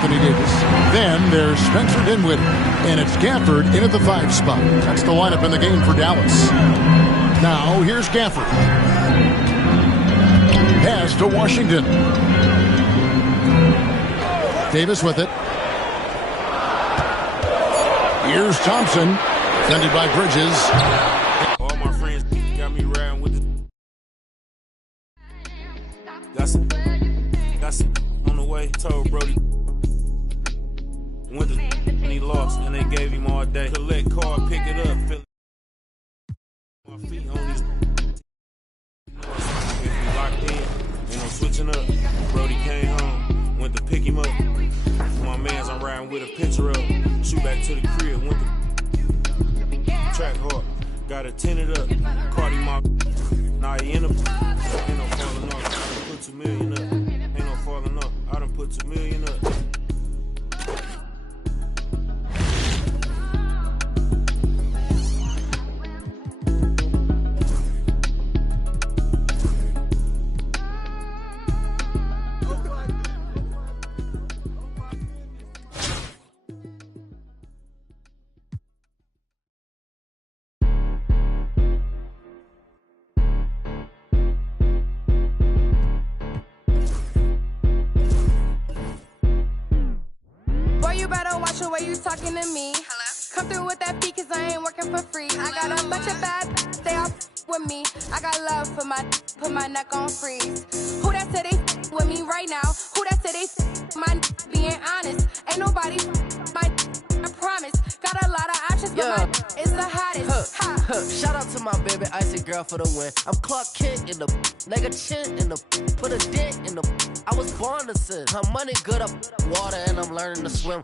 Anthony Davis. Then there's Spencer Dinwiddie. And it's Gafford in at the 5 spot. That's the lineup in the game for Dallas. Now here's Gafford. Pass to Washington. Davis with it. Here's Thompson. Defended by Bridges. All my friends got me riding with the... That's on the way. Told Brody. Went to and he lost, and they gave him all day. Collect card, pick it up. My feet on these. If you locked in, ain't no switching up. Brody came home, went to pick him up. My man's I'm riding with a picture of. Shoot back to the crib, went to track hard. Got it tinted up, caught him up. Now he in a. Ain't no falling off. I done put 2 million up. Ain't no falling off. I done put 2 million up. The way you talking to me. Hello? Come through with that fee, cause I ain't working for free. Hello? I got a bunch of bad they all with me. I got love for put my neck on freeze. Who that said they with me right now? Who that said they my being honest? Ain't nobody my I promise. Got a lot of options, but my is the hottest. Shout out to my baby icy girl for the win. I'm Clark Kent in the nigga chin in the put a dent in the I was born to sin. Her money good up water and I'm learning to swim.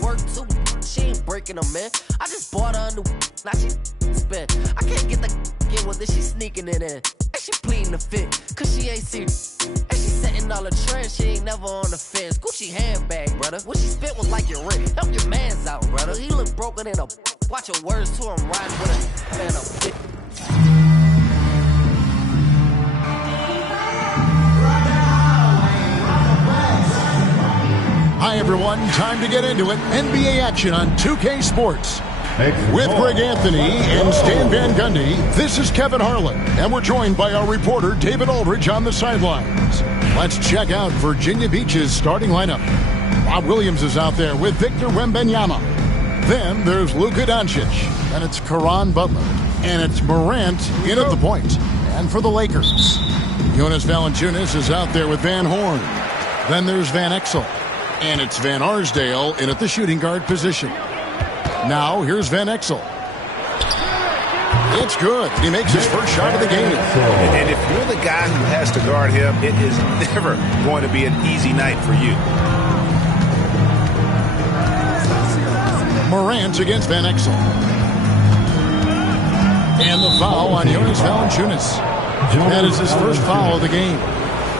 Work too, she ain't breaking them, man. I just bought her a new, now she spent. I can't get the get with it, she sneaking it in. And she pleading the fit, cause she ain't seen. And she setting all the trends, she ain't never on the fence. Gucci handbag, brother. What she spent was like your rent. Help your mans out, brother. He look broken in a. Watch your words to him, riding with a man a bit. Hi, everyone. Time to get into it. NBA action on 2K Sports. With Greg Anthony and Stan Van Gundy, this is Kevin Harlan, and we're joined by our reporter, David Aldridge, on the sidelines. Let's check out Virginia Beach's starting lineup. Rob Williams is out there with Victor Wembanyama. Then there's Luka Doncic, and it's Caron Butler, and it's Morant in at the point. And for the Lakers, Jonas Valanciunas is out there with Van Horn. Then there's Van Exel. And it's Van Arsdale in at the shooting guard position. Now, here's Van Exel. It's good. He makes his first shot of the game. And if you're the guy who has to guard him, it is never going to be an easy night for you. Morant against Van Exel. And the foul on Jonas Valanciunas. That is his first foul of the game.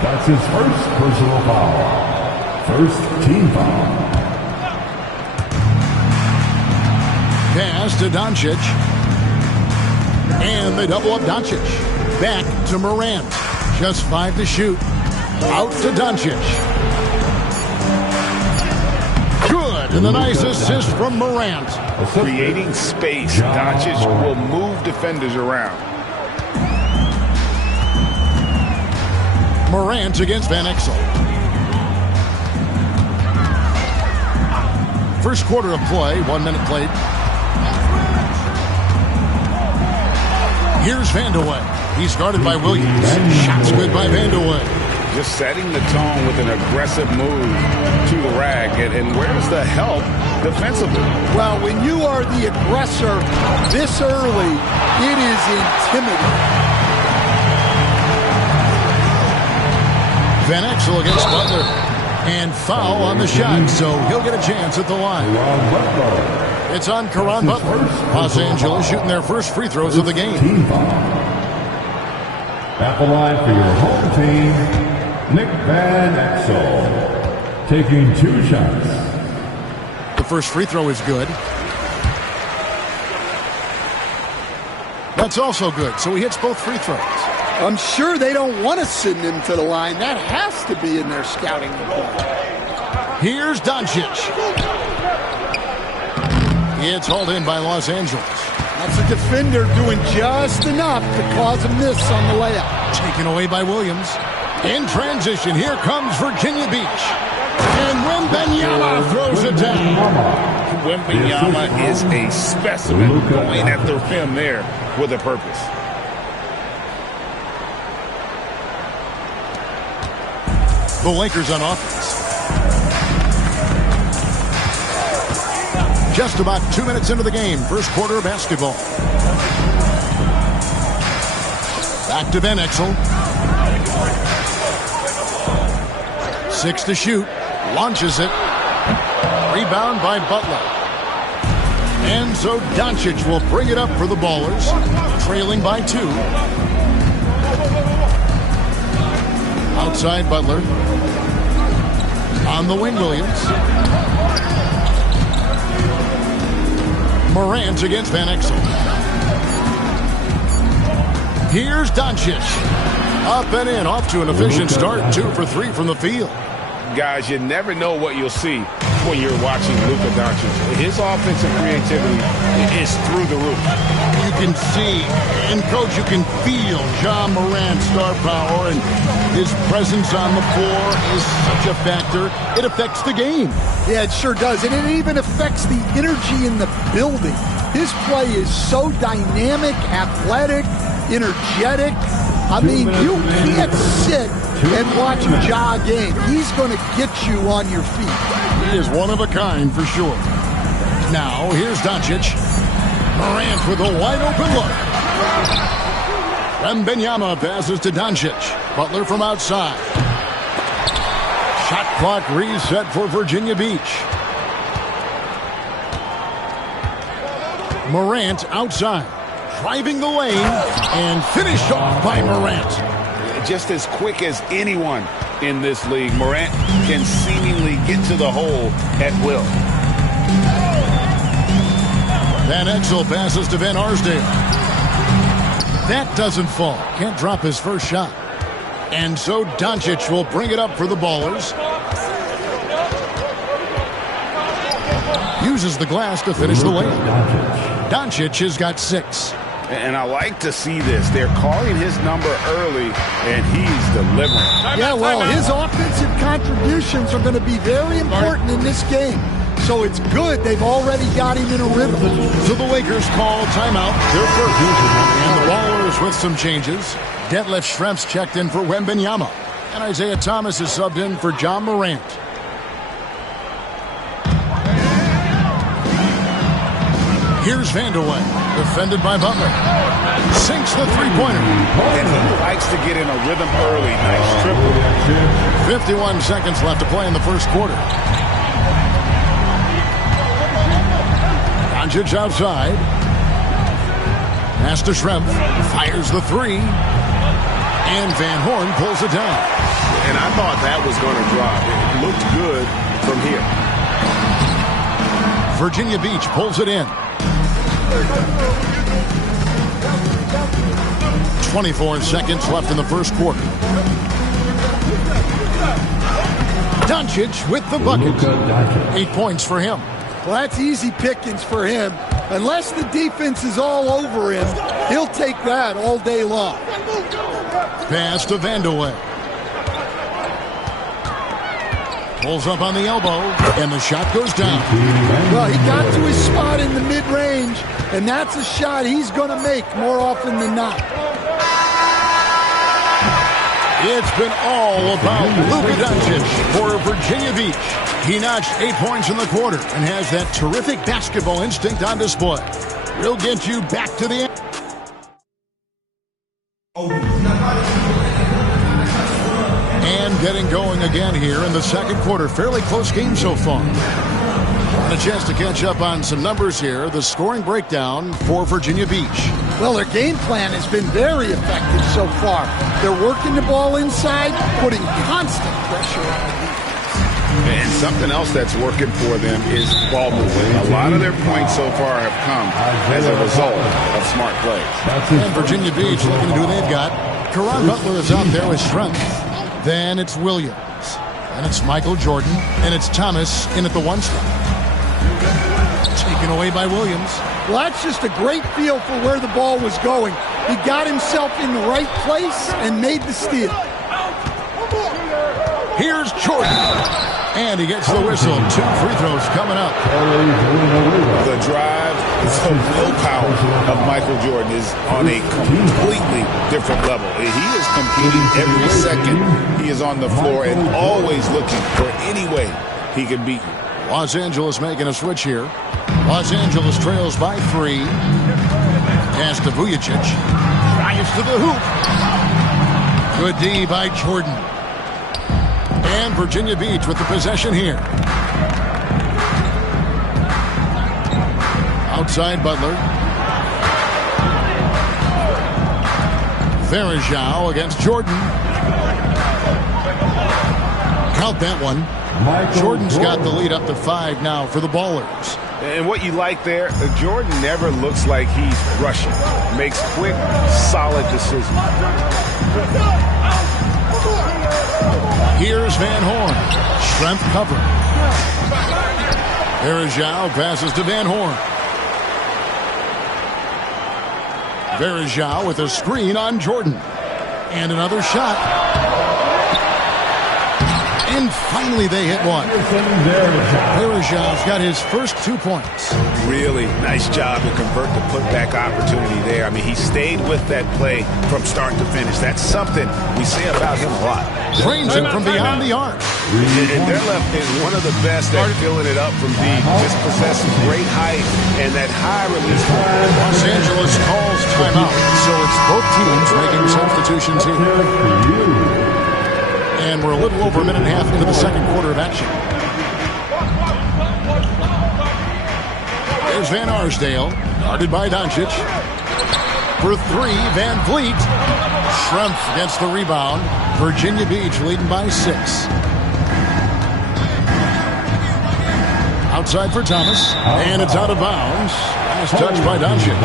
That's his first personal foul. First team foul. Pass to Doncic. And they double up Doncic. Back to Morant. Just 5 to shoot. Out to Doncic. Good. And the nice assist from Morant. Creating space. Doncic will move defenders around. Morant against Van Exel. First quarter of play, 1 minute played. Here's Vandeweghe. He's guarded by Williams. Shots good by Vandeweghe. Just setting the tone with an aggressive move to the rack. And where's the help defensively? Well, when you are the aggressor this early, it is intimidating. Van Exel against Butler. And foul on the shot, so he'll get a chance at the line. It's on Caron Butler. Los Angeles shooting their first free throws of the game. At the line for your home team, Nick Van Exel, taking 2 shots. The first free throw is good. That's also good, so he hits both free throws. I'm sure they don't want to send him to the line. That has to be in their scouting report. Here's Doncic. It's hauled in by Los Angeles. That's a defender doing just enough to cause a miss on the layup. Taken away by Williams. In transition, here comes Virginia Beach. And Wembanyama throws it down. Wembanyama is a specimen going at the rim there with a purpose. The Lakers on offense. Just about 2 minutes into the game, first quarter of basketball. Back to Van Exel. 6 to shoot. Launches it. Rebound by Butler. And so Doncic will bring it up for the Ballers, trailing by 2. Outside Butler. On the wing, Williams. Morant against Van Exel. Here's Doncic. Up and in, off to an efficient start. 2 for 3 from the field. Guys, you never know what you'll see when you're watching Luka Doncic. His offensive creativity is through the roof. You can see, and Coach, you can feel John Morant's star power, and his presence on the floor is such a factor. It affects the game. Yeah, it sure does. And it even affects the energy in the building. His play is so dynamic, athletic, energetic. I mean, you can't sit and watch a Ja game. He's going to get you on your feet. He is one of a kind for sure. Now, here's Doncic. Morant with a wide open look. Wembanyama passes to Doncic. Butler from outside. Shot clock reset for Virginia Beach. Morant outside. Driving the lane and finished off by Morant. Just as quick as anyone in this league, Morant can seemingly get to the hole at will. Van Exel passes to Van Arsdale. That doesn't fall. Can't drop his first shot. And so Doncic will bring it up for the Ballers. Uses the glass to finish the layup. Doncic has got 6. And I like to see this. They're calling his number early, and he's delivering. Yeah, well, his offensive contributions are going to be very important in this game. So it's good they've already got him in a rhythm. So the Lakers call timeout. Their first. And the Ballers with some changes. Detlef Schrempf's checked in for Wembanyama. And Isaiah Thomas is subbed in for John Morant. Here's Vanderway, defended by Butler. Sinks the three-pointer. And he likes to get in a rhythm early. Nice triple. 51 seconds left to play in the first quarter. Doncic outside. Pass to Schrempf. Fires the 3. And Van Horn pulls it down. And I thought that was going to drop. It looked good from here. Virginia Beach pulls it in. 24 seconds left in the first quarter. Doncic with the bucket. 8 points for him. Well, that's easy pickings for him. Unless the defense is all over him, he'll take that all day long. Pass to Vanderway. Pulls up on the elbow, and the shot goes down. Well, he got to his spot in the mid-range, and that's a shot he's going to make more often than not. It's been all about Luka Doncic for Virginia Beach. He notched 8 points in the quarter and has that terrific basketball instinct on display. He'll get you back to the end. And getting going again here in the second quarter. Fairly close game so far. And a chance to catch up on some numbers here. The scoring breakdown for Virginia Beach. Well, their game plan has been very effective so far. They're working the ball inside, putting constant pressure on the defense. And something else that's working for them is ball movement. A lot of their points so far have come as a result of smart plays. And Virginia Beach looking to do what they've got. Caron Butler is out there with Schrempf. Then it's Williams. And it's Michael Jordan, and it's Thomas in at the 1 spot. Taken away by Williams. Well, that's just a great feel for where the ball was going. He got himself in the right place and made the steal. Here's Jordan. And he gets the whistle. 2 free throws coming up. The drive, the willpower of Michael Jordan is on a completely different level. He is competing every second he is on the floor and always looking for any way he can beat you. Los Angeles making a switch here. Los Angeles trails by 3. Pass to Vujicic. Drives to the hoop. Good D by Jordan. And Virginia Beach with the possession here. Outside Butler. Verajao against Jordan. Count that one. Jordan's got the lead up to 5 now for the Ballers. And what you like there, Jordan never looks like he's rushing. Makes quick, solid decisions. Here's Van Horn. Strength cover. Verajao passes to Van Horn. Verajao with a screen on Jordan. And another shot. And finally they hit one. Verajao's got his first 2 points. Really nice job to convert the putback opportunity there. I mean, he stayed with that play from start to finish. That's something we say about him a lot. Frames him from beyond the arc. And they're left in one of the best at filling it up from deep. Just possesses great height and that high release. Los Angeles calls timeout. So it's both teams making substitutions here. And we're a little over a minute and a half into the second quarter of action. There's Van Arsdale, guarded by Doncic. For 3, Van Vliet. Schrempf gets the rebound. Virginia Beach leading by 6. Outside for Thomas, and it's out of bounds. Last touch by Doncic.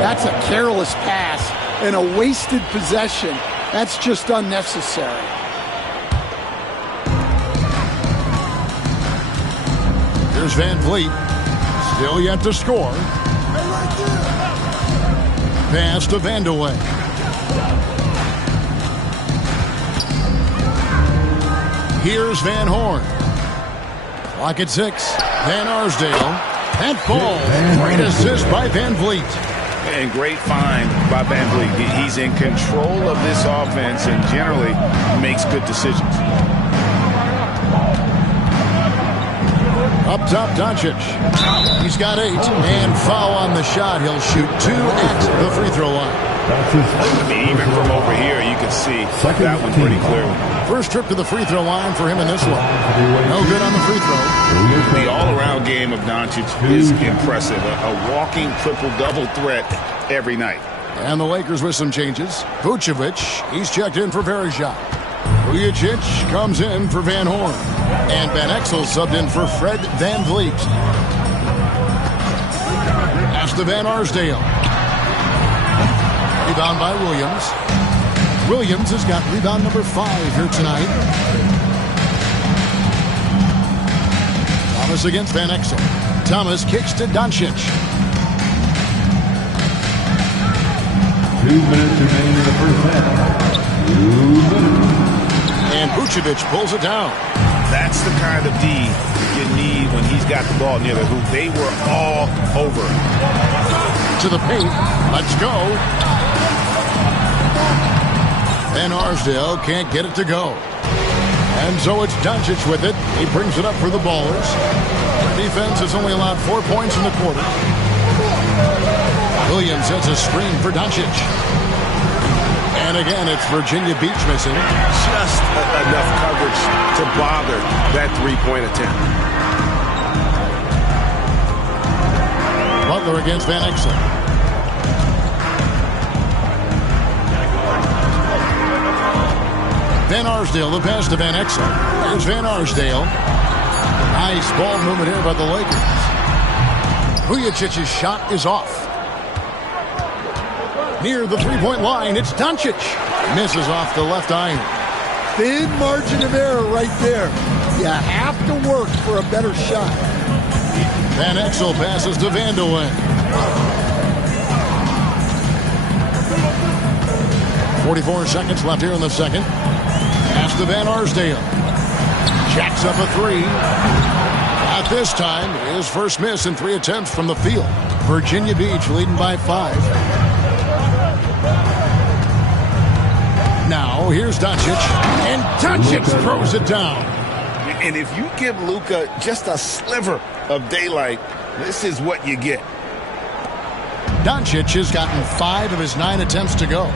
That's a careless pass and a wasted possession. That's just unnecessary. Here's Van Vliet. Still yet to score. Pass to Vandeweghe. Here's Van Horn. Clock at 6. Van Arsdale. That ball. Great assist by Van Vliet. And great find by Van Vliet. He's in control of this offense and generally makes good decisions. Up top, Doncic. He's got 8. And foul on the shot. He'll shoot 2 at the free throw line. I mean, even from over here, you can see that one pretty clearly. First trip to the free throw line for him in this one. No good on the free throw. The all-around game of Doncic is impressive. A walking triple-double threat every night. And the Lakers with some changes. Vucevic, he's checked in for Verajao. Vujicic comes in for Van Horn. And Van Exel subbed in for Fred Van Vliet. Pass to Van Arsdale. Rebound by Williams. Williams has got rebound number 5 here tonight. Thomas against Van Exel. Thomas kicks to Doncic. 2 minutes remaining in the first half. 2 minutes. And Vucevic pulls it down. That's the kind of D you need when he's got the ball near the hoop. They were all over him. To the paint. Let's go. Van Arsdale can't get it to go. And so it's Doncic with it. He brings it up for the Ballers. Defense has only allowed 4 points in the quarter. Williams sets a screen for Doncic. And again, it's Virginia Beach missing. Just enough coverage to bother that three-point attempt. Butler against Van Exel. Van Arsdale, the pass to Van Exel. There's Van Arsdale. Nice ball movement here by the Lakers. Vujicic's shot is off. Near the three-point line, it's Doncic. Misses off the left iron. thin margin of error right there. You have to work for a better shot. Van Exel passes to Vanderwen. 44 seconds left here in the second. Pass to Van Arsdale. Jacks up a three. At this time, his first miss in 3 attempts from the field. Virginia Beach leading by 5. Now, here's Doncic. And Doncic throws it down. And if you give Luka just a sliver of daylight, this is what you get. Doncic has gotten 5 of his 9 attempts to go.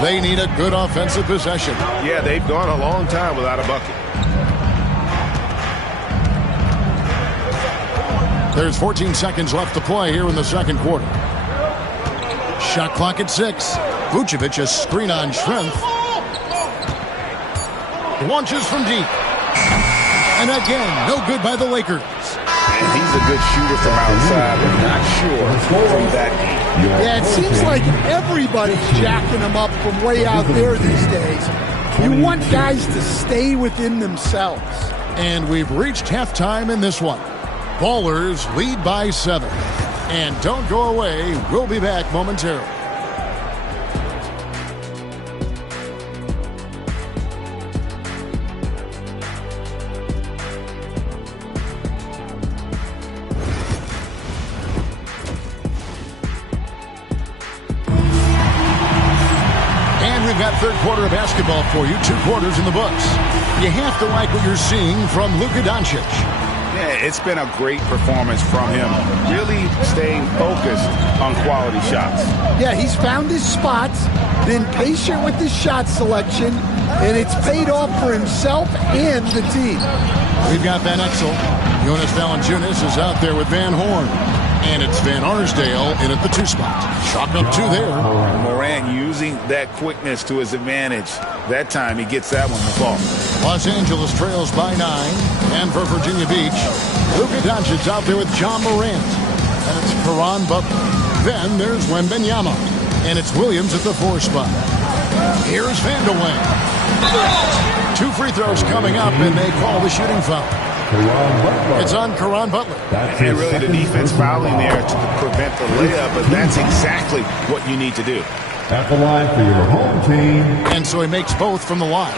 They need a good offensive possession. Yeah, they've gone a long time without a bucket. There's 14 seconds left to play here in the second quarter. Shot clock at 6. Vucevic a screen on Strength. Launches from deep. And again, no good by the Lakers. And he's a good shooter from outside, but not sure from that deep. Yeah, it seems like everybody's jacking him up from way out there these days. You want guys to stay within themselves. And we've reached halftime in this one. Ballers lead by 7. And don't go away. We'll be back momentarily. And we've got third quarter of basketball for you. 2 quarters in the books. You have to like what you're seeing from Luka Doncic. Yeah, it's been a great performance from him. Really staying focused on quality shots. Yeah, he's found his spots, been patient with his shot selection, and it's paid off for himself and the team. We've got Van Exel. Jonas Valanciunas is out there with Van Horn. And it's Van Arsdale in at the 2 spot. Chalk up 2 there. Morant using that quickness to his advantage. That time he gets that one to fall. Los Angeles trails by 9. And for Virginia Beach, Luka Doncic out there with John Morant. And it's Caron Butler. Then there's Wembanyama. And it's Williams at the 4 spot. Here's Vanderwen. 2 free throws coming up, and they call the shooting foul. It's on Caron Butler. And really the defense fouling there to prevent the layup, but that's exactly what you need to do. At the line for your home team. And so he makes both from the line.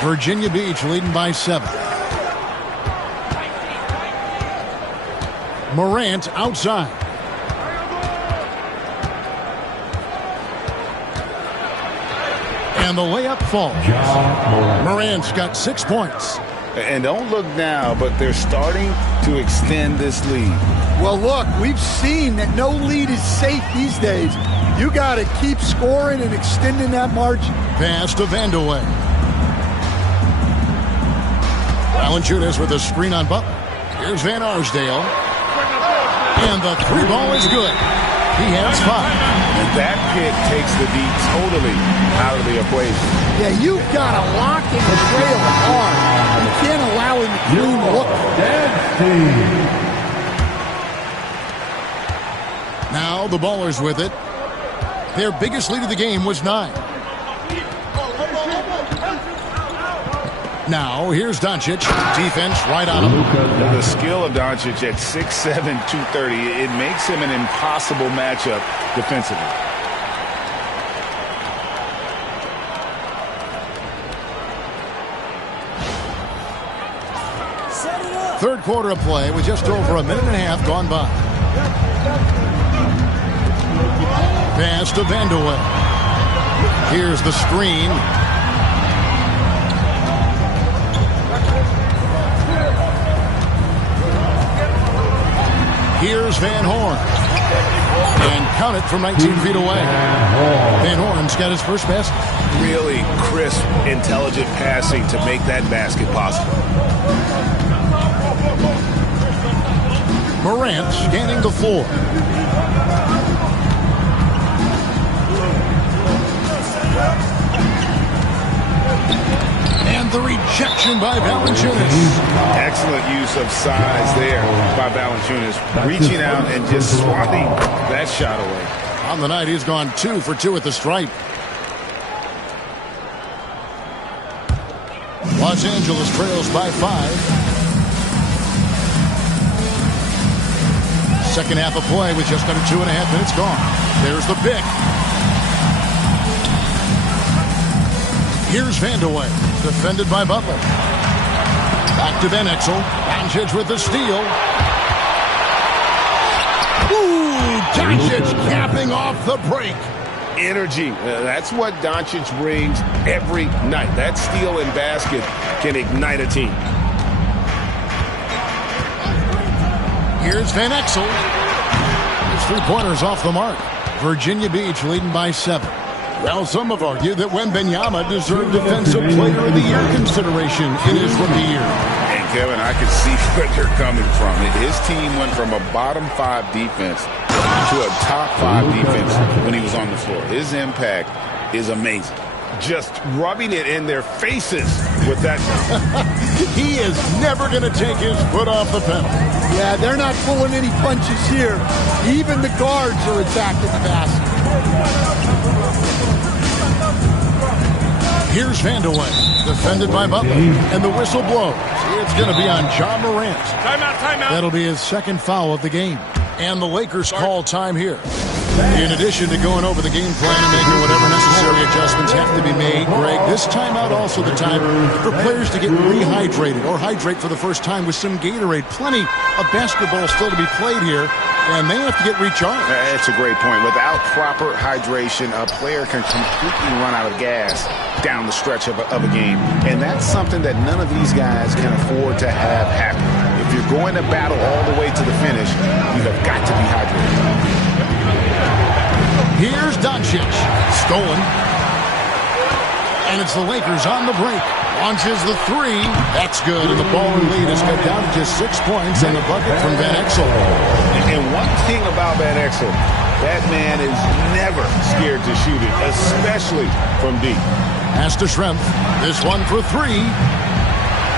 Virginia Beach leading by 7. Morant outside. And the layup falls. Morant's got 6 points. And don't look now, but they're starting to extend this lead. Well, look, we've seen that no lead is safe these days. You got to keep scoring and extending that margin. Pass to Vanderwen. Valanciunas with a screen on Butler. Here's Van Arsdale. And the 3 ball is good. He has 5. And that pick takes the D totally out of the equation. Yeah, you've got to lock in the trail hard. You can't allow him to clean look. Now the Ballers with it. Their biggest lead of the game was 9. Now here's Doncic. Defense right on him. The skill of Doncic at 6'7", 230, it makes him an impossible matchup defensively. Third quarter of play with just over a minute and a half gone by. Pass to Vanderwen. Here's the screen. Here's Van Horn. And count it from 19 feet away. Van Horn's got his first basket. Really crisp, intelligent passing to make that basket possible. Morant scanning the floor. And the rejection by Valanciunas. Excellent use of size there by Valanciunas, reaching out and just swatting that shot away. On the night, he's gone 2 for 2 at the stripe. Los Angeles trails by 5. Second half of play with just under 2.5 minutes gone. There's the pick. Here's Vandeweghe, defended by Butler. Back to Van Exel. Doncic with the steal. Ooh, Doncic capping off the break. Energy. That's what Doncic brings every night. That steal and basket can ignite a team. Here's Van Exel. His three-pointers off the mark. Virginia Beach leading by 7. Well, some have argued that Wembanyama deserved Defensive Player of the Year consideration in his rookie year. And Kevin, I can see where they're coming from. His team went from a bottom 5 defense to a top 5 defense when he was on the floor. His impact is amazing. Just rubbing it in their faces with that. He is never going to take his foot off the pedal. Yeah, they're not pulling any punches here. Even the guards are attacking the basket. Here's Vandeweghe, defended by Butler, and the whistle blows. It's going to be on John Morant. Timeout, timeout. That'll be his second foul of the game. And the Lakers call time here. In addition to going over the game plan and making whatever necessary adjustments have to be made, Greg, this timeout also the time for players to get rehydrated or hydrate for the first time with some Gatorade. Plenty of basketball still to be played here, and they have to get recharged. That's a great point. Without proper hydration, a player can completely run out of gas down the stretch of a game. And that's something that none of these guys can afford to have happen. If you're going to battle all the way to the finish, you have got to be hydrated. Here's Doncic. Stolen. And it's the Lakers on the break. Launches the 3. That's good. And the Baller lead is cut down to just 6 points and the bucket from Van Exel. And one thing about Van Exel, that man is never scared to shoot it, especially from deep. Pass to Schrempf. This one for 3.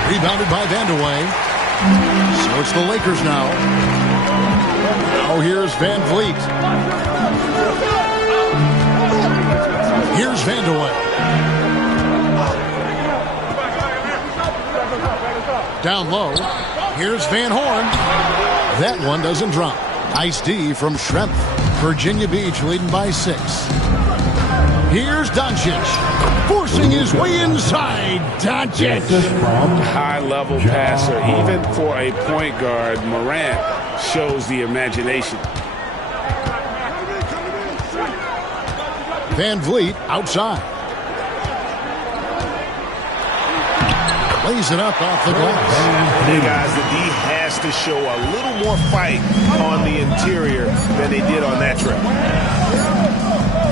Rebounded by Vandeweghe. So it's the Lakers now. Now here's Van Vliet. Here's Vandeweghe. Down low. Here's Van Horn. That one doesn't drop. Nice D from Schrempf. Virginia Beach leading by 6. Here's Doncic. Forcing his way inside. Doncic. High-level passer. Even for a point guard, Morant shows the imagination. Van Vliet outside. Lays it up off the glass. Hey guys, the D has to show a little more fight on the interior than they did on that trip.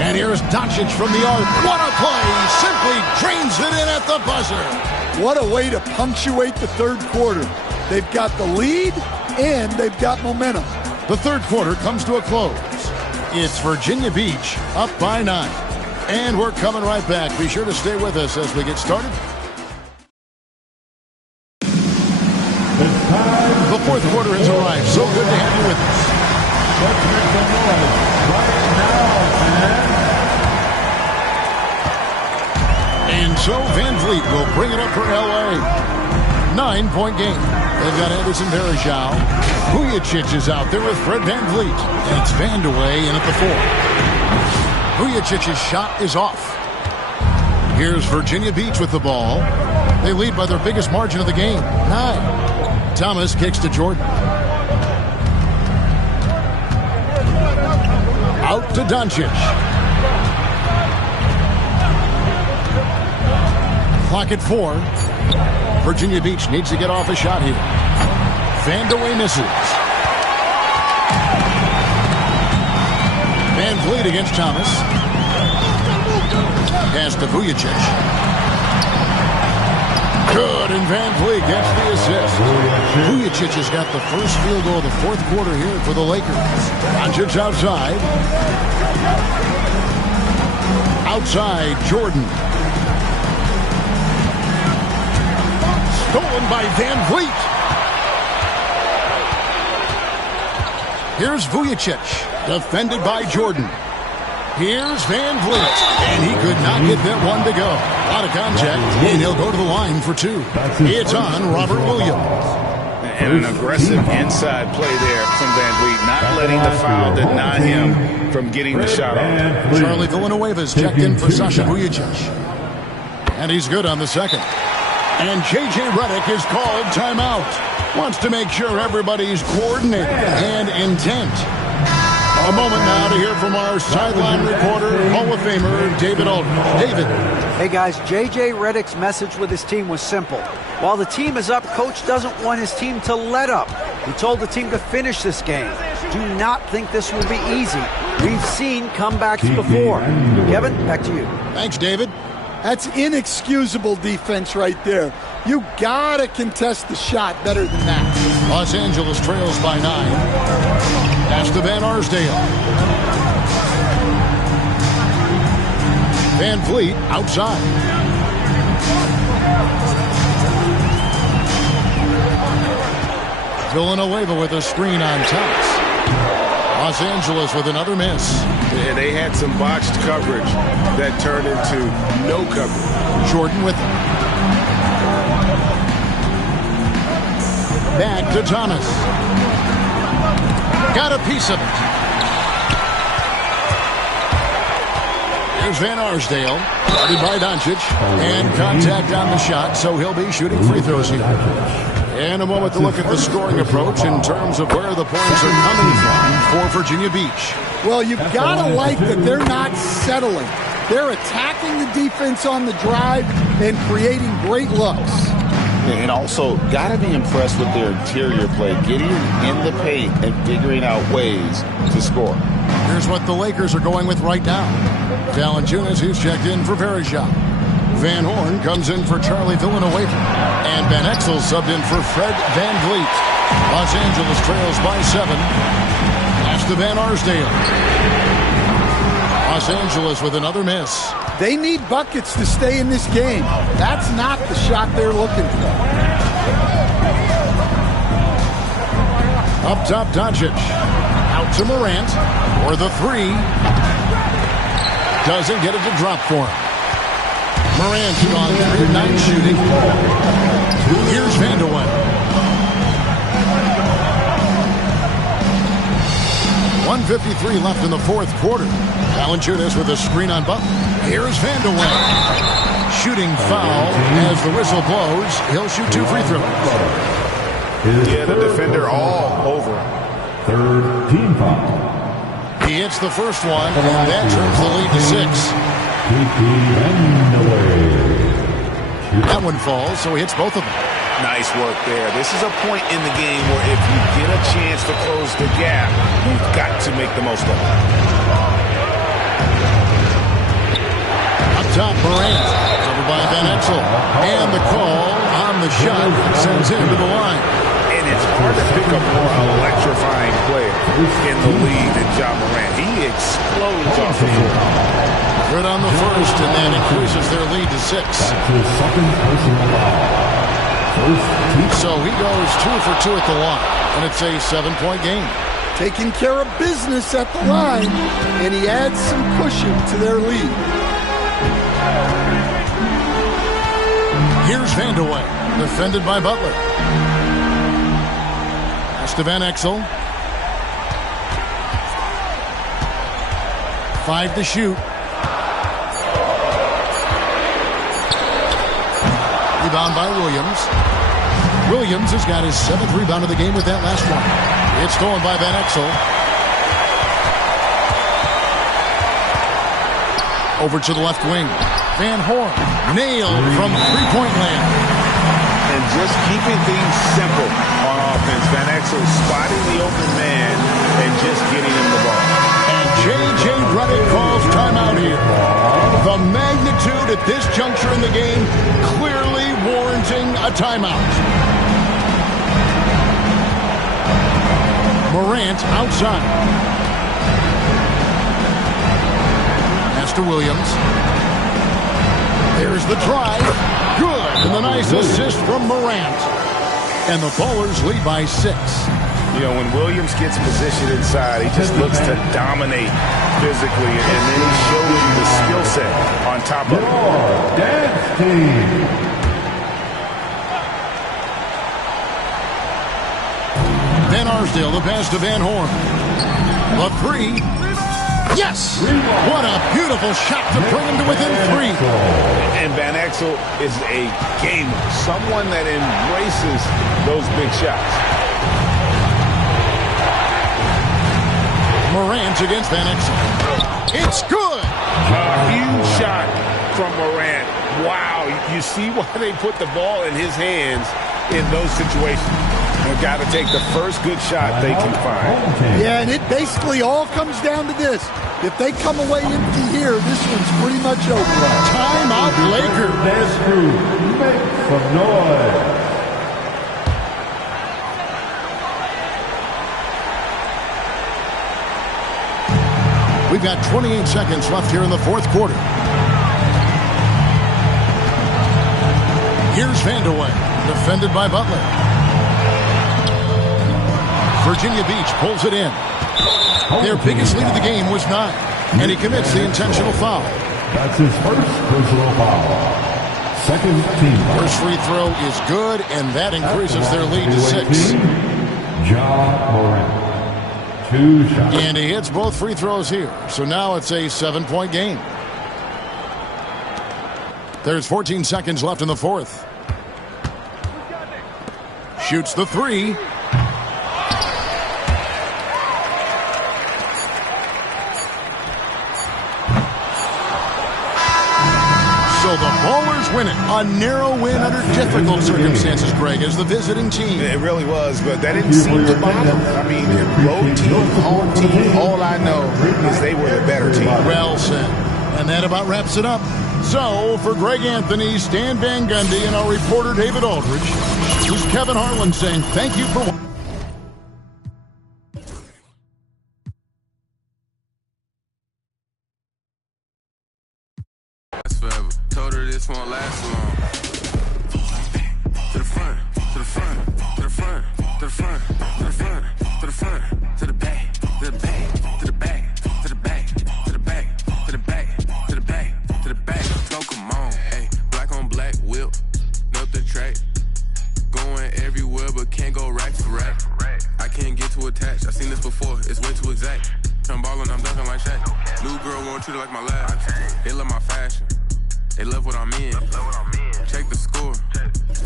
And here's Doncic from the arc. What a play! Simply drains it in at the buzzer. What a way to punctuate the third quarter. They've got the lead and they've got momentum. The third quarter comes to a close. It's Virginia Beach up by 9. And we're coming right back. Be sure to stay with us as we get started. The fourth quarter has arrived. So good to have you with us. Let's make some noise right now, And so Van Vliet will bring it up for L.A. 9-point game. They've got Anderson Varejao. Vujacic is out there with Fred Van Vliet. And it's Vandeweghe in at the 4. Vujacic's shot is off. Here's Virginia Beach with the ball. They lead by their biggest margin of the game, 9. Thomas kicks to Jordan. Out to Doncic. Clock at 4. Virginia Beach needs to get off a shot here. Vandeweghe misses. Van Vliet against Thomas. Pass to Vujacic. Good, and Van Vliet gets the assist. Vujacic has got the first field goal of the fourth quarter here for the Lakers. Doncic outside. Outside, Jordan. Stolen by Van Vliet. Here's Vujacic, defended by Jordan. Here's Van Vliet, and he could not get that one to go. Out of contact, and he'll go to the line for 2. It's on Robert Williams. And an aggressive inside play there from Van Vliet, not letting the foul deny him from getting the shot off. Charlie Villanueva's checked in for Sasha Vujacic. And he's good on the second. And J.J. Redick is called timeout. Wants to make sure everybody's coordinated and intent. A moment now to hear from our sideline reporter, Hall of Famer David Aldridge. David. Hey guys, J.J. Redick's message with his team was simple. While the team is up, Coach doesn't want his team to let up. He told the team to finish this game. Do not think this will be easy. We've seen comebacks before. Kevin, back to you. Thanks, David. That's inexcusable defense right there. You gotta contest the shot better than that. Los Angeles trails by 9. Pass to Van Arsdale. Van Vliet outside. Villanueva with a screen on tops. Los Angeles with another miss. Yeah, they had some botched coverage that turned into no coverage. Jordan with it. Back to Thomas. Got a piece of it. Here's Van Arsdale. Guarded by Doncic. And contact on the shot, so he'll be shooting free throws here. And a moment to look at the scoring approach in terms of where the points are coming from for Virginia Beach. Well, you've got to like that they're not settling. They're attacking the defense on the drive and creating great looks. And also, got to be impressed with their interior play, getting in the paint and figuring out ways to score. Here's what the Lakers are going with right now. Valanciunas, who's checked in for Verejao. Van Horn comes in for Charlie Villanueva. And Van Exel subbed in for Fred Van Vliet. Los Angeles trails by 7. Pass to Van Arsdale. Los Angeles with another miss. They need buckets to stay in this game. That's not the shot they're looking for. Up top, Doncic. Out to Morant for the 3. Doesn't get it to drop for him. Morant on 3 of 9 shooting. Here's Vanderway. 1:53 left in the fourth quarter. Valanciunas with a screen on Butler. Here's Vanderway. Shooting foul as the whistle blows. He'll shoot 2 free throws. Yeah, the defender all over. Third team foul. He hits the first one, and that turns the lead to 6. That one falls, so he hits both of them. Nice work there. This is a point in the game where if you get a chance to close the gap, you've got to make the most of it. Up top, Morant, covered by Van Exel. And the call on the shot sends him to the line. And it's hard to pick a more electrifying player in the league than Ja Morant. He explodes off the floor. Good on the first, and that increases their lead to 6. So he goes 2 for 2 at the line, and it's a 7-point game. Taking care of business at the line, and he adds some cushion to their lead. Here's Vanderway, defended by Butler. Pass to Van Exel. 5 to shoot. Rebound by Williams. Williams has got his 7th rebound of the game with that last one. It's stolen by Van Exel. Over to the left wing. Van Horn nailed from three-point land. And just keeping things simple on offense. Van Exel spotting the open man and just getting him the ball. And J.J. Redick calls timeout here. The magnitude at this juncture in the game clearly warranting a timeout. Morant outside. Pass to Williams. There's the drive. Good. And the nice assist from Morant. And the Ballers lead by 6. You know, when Williams gets positioned inside, he just looks to dominate physically, and then he shows you the skill set on top of it. Dance team. Van Arsdale, the pass to Van Horn. The three. Yes! What a beautiful shot to bring him to within 3. And Van Exel is a gamer, someone that embraces those big shots. Morant against Van Exel. It's good! A huge shot from Morant. Wow, you see why they put the ball in his hands in those situations. They've got to take the first good shot they can find. Yeah, and it basically all comes down to this. If they come away empty here, this one's pretty much over. Timeout, Lakers. Dance crew, make some noise. We've got 28 seconds left here in the fourth quarter. Here's Vandeweghe, defended by Butler. Virginia Beach pulls it in. Their biggest lead of the game was 9, and he commits the intentional foul. That's his first personal foul. Second team. First free throw is good, and that increases their lead to 6. John Morant. 2 shots. And he hits both free throws here, so now it's a 7-point game. There's 14 seconds left in the fourth. Shoots the 3. So the Ballers win it. A narrow win under difficult circumstances, Greg, as the visiting team. It really was, but that didn't seem to bother them. I mean, road team, home team, all I know is they were the better team. Well said. And that about wraps it up. So, for Greg Anthony, Stan Van Gundy, and our reporter David Aldridge, this is Kevin Harlan saying thank you for watching. Forever. Told her this won't last long. To the front, to the front, to the front, to the front, to the front, to the front, to the back, to the back, to the back, to the back, to the back, to the back, to the back, to the back. So come on, hey, black on black whip, up the track, going everywhere but can't go rack to rack. I can't get too attached. I seen this before. It's way too exact. I'm ballin', I'm dunking like Shaq. New girl won't treat it like my last. They love my fashion. They love what I'm in. Check the score.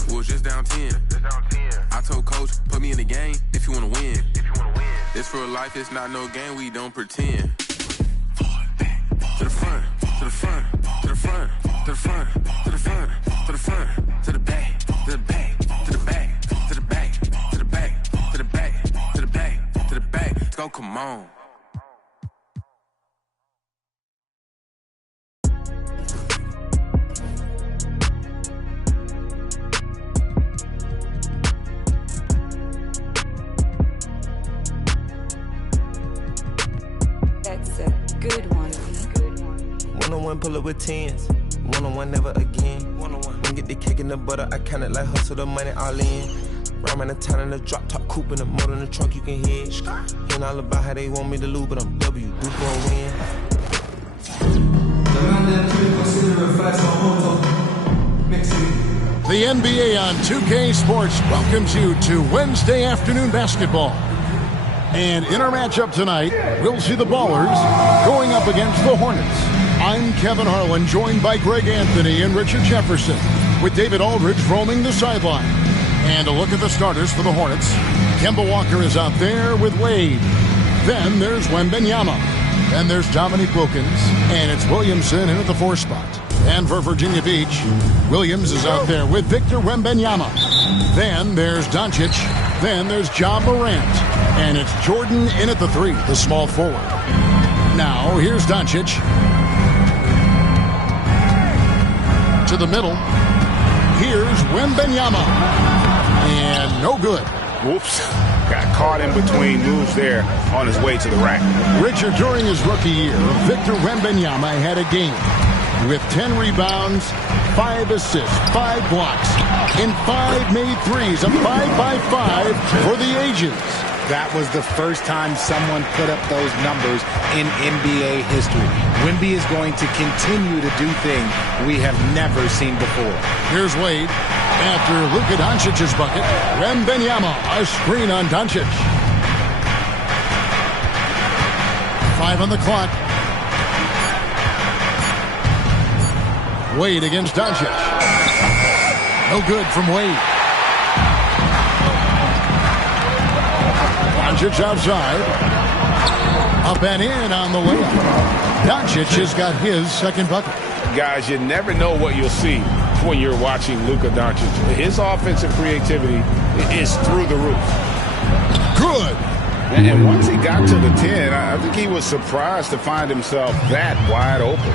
We was just down 10. I told coach, put me in the game if you wanna win. It's real life, it's not no game, we don't pretend. To the front, to the front, to the front, to the front, to the front, to the front, to the back, to the back, to the back, to the back, to the back, to the back, to the back, to the back. Let's go, come on. That's a good one. One-on-one, pull up with 10s. One-on-one, never again. One-on-one. When get the cake in the butter, I count it like hustle the money all in. Rhyme in the town in the drop top coupe in the motor in the trunk, you can hear it. Ain't all about how they want me to lose, but I'm W, do for a win. The NBA on 2K Sports welcomes you to Wednesday afternoon basketball. And in our matchup tonight, we'll see the Ballers going up against the Hornets. I'm Kevin Harlan, joined by Greg Anthony and Richard Jefferson, with David Aldridge roaming the sideline. And a look at the starters for the Hornets. Kemba Walker is out there with Wade. Then there's Wembanyama. Then there's Dominique Wilkins. And it's Williamson in at the 4 spot. And for Virginia Beach, Williams is out there with Victor Wembanyama. Then there's Doncic. Then there's Ja Morant. And it's Jordan in at the 3, the small forward. Now, here's Doncic. To the middle. Here's Wembanyama. And no good. Whoops. Got caught in between moves there on his way to the rack. Richard, during his rookie year, Victor Wembanyama had a game with 10 rebounds, 5 assists, 5 blocks, and 5 made threes, a 5-by-5 for the ages. That was the first time someone put up those numbers in NBA history. Wemby is going to continue to do things we have never seen before. Here's Wade. After Luka Doncic's bucket, Wembanyama, a screen on Doncic. 5 on the clock. Wade against Doncic. No good from Wade. Doncic outside. Up and in on the layup. Doncic has got his second bucket. Guys, you never know what you'll see when you're watching Luka Doncic. His offensive creativity is through the roof. Good. And once he got to the 10, I think he was surprised to find himself that wide open.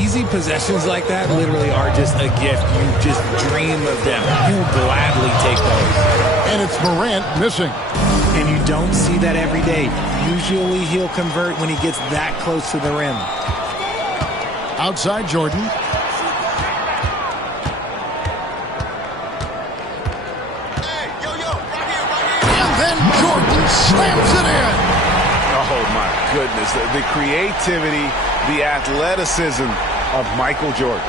Easy possessions like that literally are just a gift. You just dream of them. He'll gladly take those. And it's Morant missing. And you don't see that every day. Usually he'll convert when he gets that close to the rim. Outside Jordan. And then Jordan slams it in. Oh, my goodness. The creativity, the athleticism of Michael Jordan.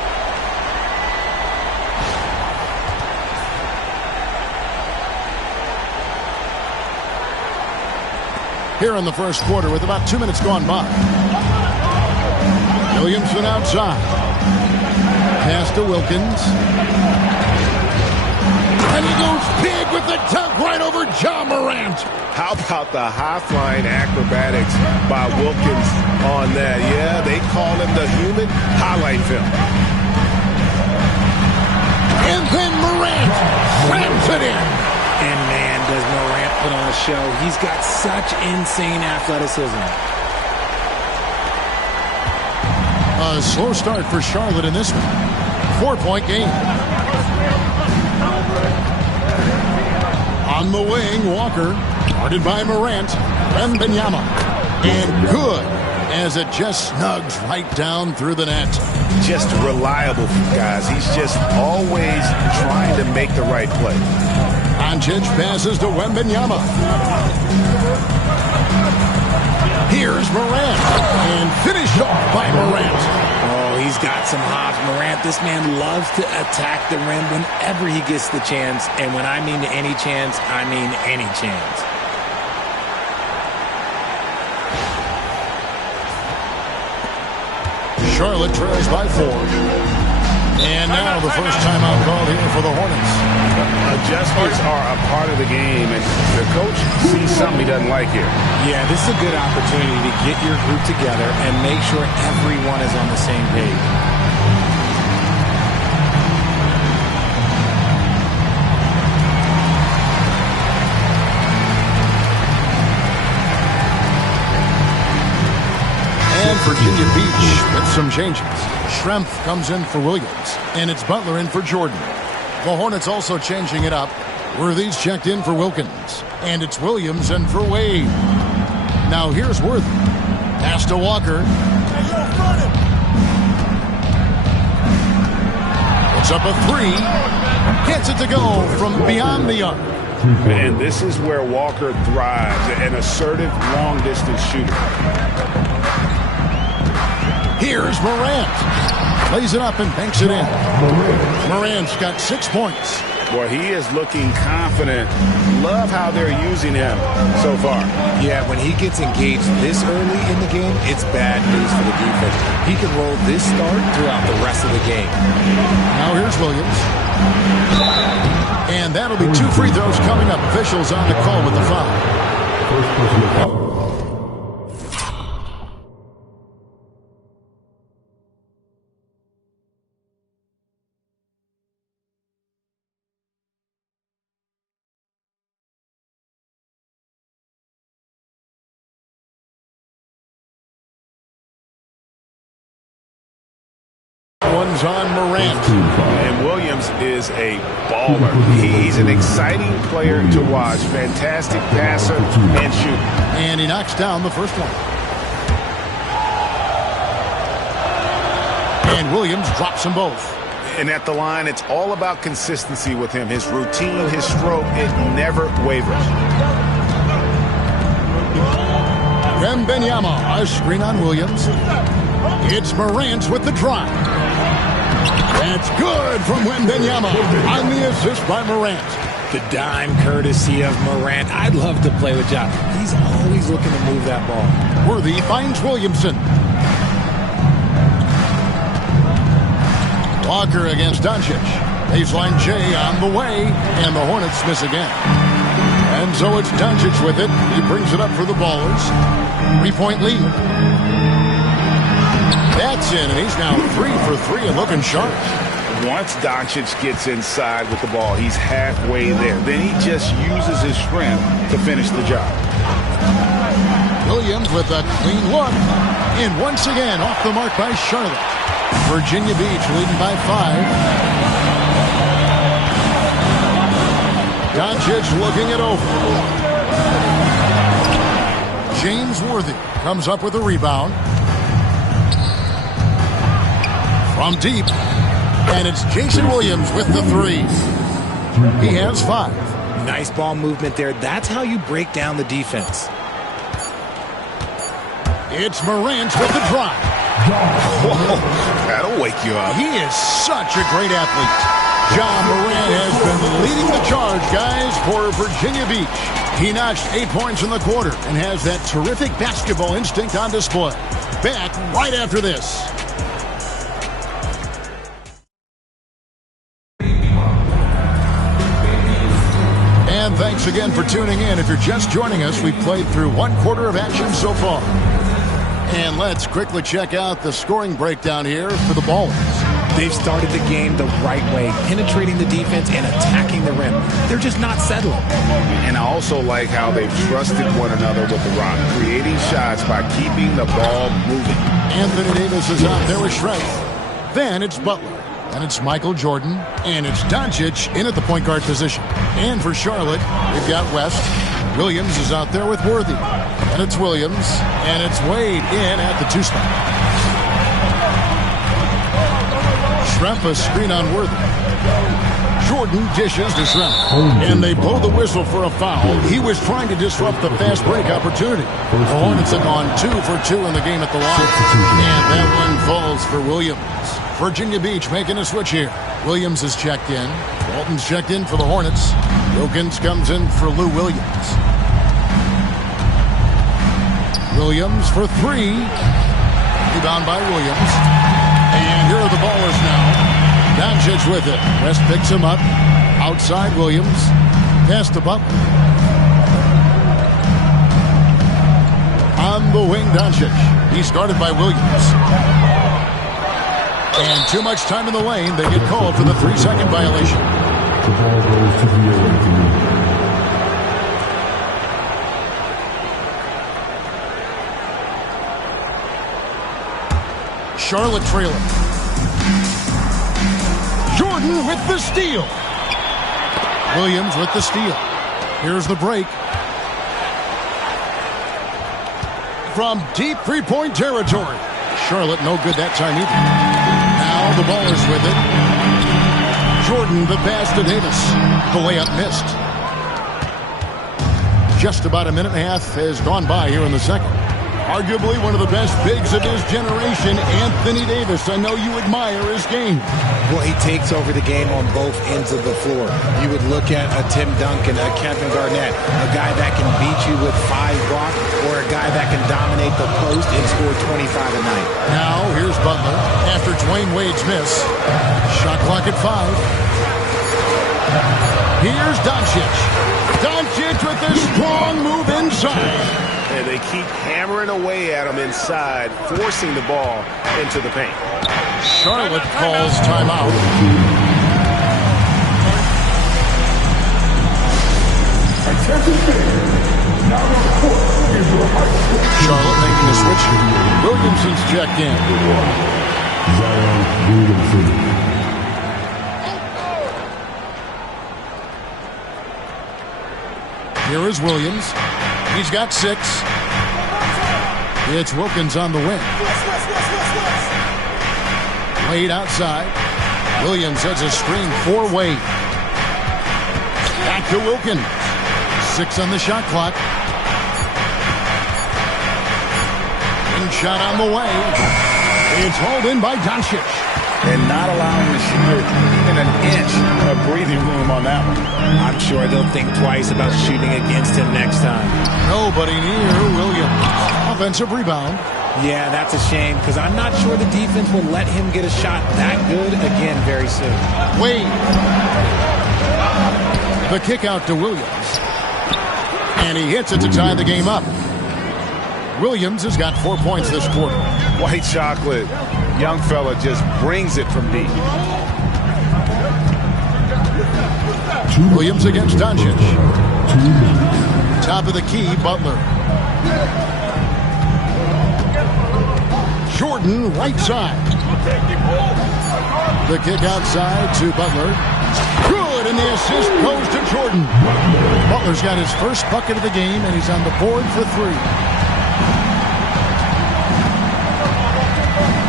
Here in the first quarter with about 2 minutes gone by. Williamson outside. Pass to Wilkins. And he goes big with the dunk right over John Morant. How about the high-flying acrobatics by Wilkins on that? Yeah, they call him the human highlight film. And then Morant slams it in. And man, does Morant put on a show. He's got such insane athleticism. A slow start for Charlotte in this one. 4-point game. On the wing, Walker. Guarded by Morant. Wembanyama. And good as it just snugs right down through the net. Just reliable, guys. He's just always trying to make the right play. Doncic passes to Wembanyama. Here's Morant. And finished off by Morant. Oh, he's got some hops. Morant, this man loves to attack the rim whenever he gets the chance. And when I mean any chance, I mean any chance. Charlotte trails by 4. And now the first timeout called here for the Hornets. Adjustments are a part of the game, and the coach sees something he doesn't like here. Yeah, this is a good opportunity to get your group together and make sure everyone is on the same page. And Virginia Beach with some changes. Schrempf comes in for Williams, and it's Butler in for Jordan. The Hornets also changing it up. Worthy's checked in for Wilkins, and it's Williams in for Wade. Now here's Worthy. Pass to Walker. Puts up a 3. Gets it to go from beyond the arc. And this is where Walker thrives, an assertive long-distance shooter. Here's Morant. Plays it up and banks it in. Morant's got 6 points. Boy, he is looking confident. Love how they're using him so far. Yeah, when he gets engaged this early in the game, it's bad news for the defense. He can roll this start throughout the rest of the game. Now here's Williams. And that'll be 2 free throws coming up. Officials on the call with the foul. First personal foul. One's on Morant. And Williams is a baller. He's an exciting player to watch. Fantastic passer and shooter. And he knocks down the first one. And Williams drops them both. And at the line, it's all about consistency with him. His routine, his stroke, it never wavers. Wembanyama, a screen on Williams. It's Morant with the drive. That's good from Wembanyama on the assist by Morant. The dime courtesy of Morant. I'd love to play with John. He's always looking to move that ball. Worthy finds Williamson. Walker against Doncic. Baseline J on the way, and the Hornets miss again. And so it's Doncic with it. He brings it up for the Ballers. 3-point lead. That's in, and he's now 3 for 3 and looking sharp. Once Doncic gets inside with the ball, he's halfway there. Then he just uses his strength to finish the job. Williams with a clean look. And once again, off the mark by Charlotte. Virginia Beach leading by 5. Doncic looking it over. James Worthy comes up with a rebound. From deep. And it's Jason Williams with the 3. He has 5. Nice ball movement there. That's how you break down the defense. It's Morant with the drive. Whoa, that'll wake you up. He is such a great athlete. John Morant has been leading the charge, guys, for Virginia Beach. He notched 8 points in the quarter and has that terrific basketball instinct on display. Back right after this. And thanks again for tuning in. If you're just joining us, we've played through 1 quarter of action so far. And let's quickly check out the scoring breakdown here for the Ballers. They've started the game the right way, penetrating the defense and attacking the rim. They're just not settling. And I also like how they've trusted one another with the rock, creating shots by keeping the ball moving. Anthony Davis is out there with Shrek. Then it's Butler. And it's Michael Jordan. And it's Doncic in at the point guard position. And for Charlotte, we've got West. Williams is out there with Worthy. And it's Williams. And it's Wade in at the 2 spot. Schrempf a screen on Worthy. Jordan dishes to Schrempf. And they blow the whistle for a foul. He was trying to disrupt the fast break opportunity. The Hornets have gone 2 for 2 in the game at the line. And that one falls for Williams. Virginia Beach making a switch here. Williams is checked in. Walton's checked in for the Hornets. Wilkins comes in for Lou Williams. Williams for 3. Rebound by Williams. And here are the Ballers now. Doncic with it. West picks him up. Outside Williams. Pass to Butler. On the wing, Doncic. He's guarded by Williams. And too much time in the lane. They get called for the 3-second violation. The ball goes to the away team. Charlotte trailing. Jordan with the steal. Williams with the steal. Here's the break. From deep 3-point territory. Charlotte no good that time either. Now the Ballers with it. Jordan the pass to Davis. The layup missed. Just about a minute and a half has gone by here in the second. Arguably one of the best bigs of his generation, Anthony Davis. I know you admire his game. Well, he takes over the game on both ends of the floor. You would look at a Tim Duncan, a Kevin Garnett, a guy that can beat you with 5 block, or a guy that can dominate the post and score 25 a night. Now, here's Butler after Dwayne Wade's miss. Shot clock at 5. Here's Doncic. Doncic with a strong move inside. And they keep hammering away at him inside, forcing the ball into the paint. Charlotte calls timeout. Charlotte making a switch. Williamson's checked in. Here is Williams. He's got 6. It's Wilkins on the wing. Wade outside. Williams has a screen for Wade. Back to Wilkins. 6 on the shot clock. And shot on the way. It's hauled in by Doncic. And not allowing the shooter even an inch of breathing room on that one. I'm sure they'll think twice about shooting against him next time. Nobody near Williams. Offensive rebound. Yeah, that's a shame because I'm not sure the defense will let him get a shot that good again very soon. Wade. The kick out to Williams. And he hits it to tie the game up. Williams has got 4 points this quarter. White chocolate. Young fella just brings it from deep. Williams against Doncic. Top of the key, Butler. Jordan, right side. The kick outside to Butler. Good, and the assist goes to Jordan. Butler's got his first bucket of the game, and he's on the board for 3.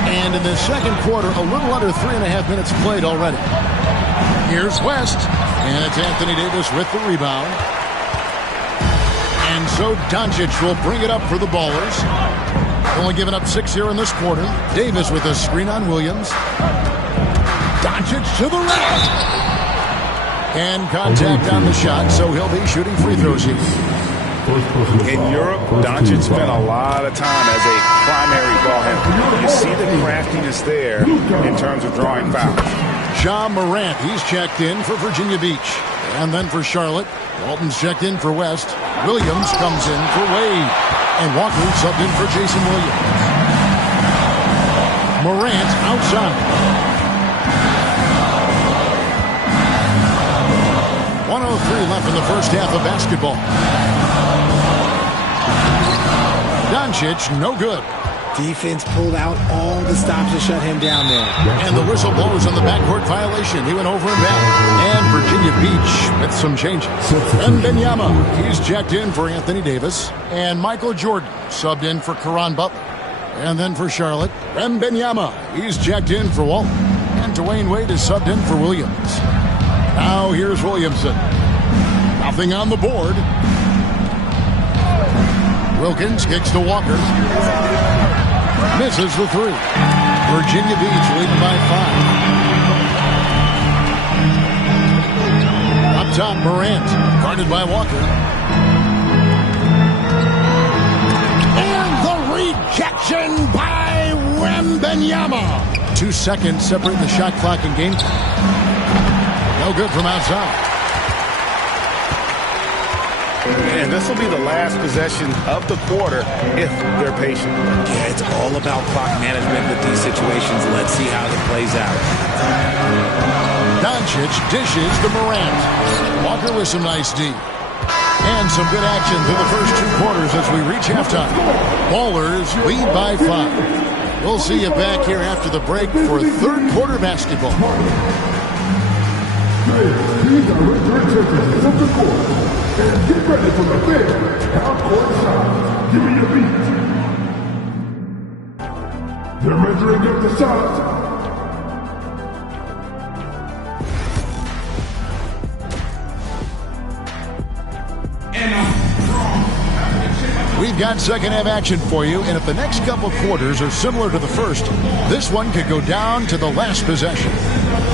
And in the second quarter, a little under 3.5 minutes played already. Here's West, and it's Anthony Davis with the rebound. And so Doncic will bring it up for the Ballers. Only giving up 6 here in this quarter. Davis with a screen on Williams. Doncic to the rim. And contact on the shot, so he'll be shooting free throws here. In Europe, Doncic spent a lot of time as a primary ball handler. You see the craftiness there in terms of drawing fouls. Ja Morant, he's checked in for Virginia Beach. And then for Charlotte, Walton's checked in for West. Williams comes in for Wade. And Walker subbed in for Jason Williams. Morant outside. 1:03 left in the first half of basketball. Doncic, no good. Defense pulled out all the stops to shut him down there. And the whistle blows on the backcourt violation. He went over and back. And Virginia Beach with some changes. Wembanyama, he's checked in for Anthony Davis. And Michael Jordan subbed in for Caron Butler. And then for Charlotte, Wembanyama, he's checked in for Walton. And Dwayne Wade is subbed in for Williams. Now here's Williamson. Nothing on the board. Wilkins kicks to Walker. Misses the 3. Virginia Beach leading by 5. Up top, Morant. Guarded by Walker. And the rejection by Wembanyama. 2 seconds separating the shot clock and game time. No good from outside. And this will be the last possession of the quarter if they're patient. Yeah, it's all about clock management with these situations. Let's see how it plays out. Doncic dishes to Morant. Walker with some nice D. And some good action through the first 2 quarters as we reach halftime. Ballers lead by 5. We'll see you back here after the break for third quarter basketball. These are returns from the court. And get ready for the big half-court shot. Give me a beat. They're measuring up the shot. We've got second half action for you, and if the next couple quarters are similar to the first, this one could go down to the last possession.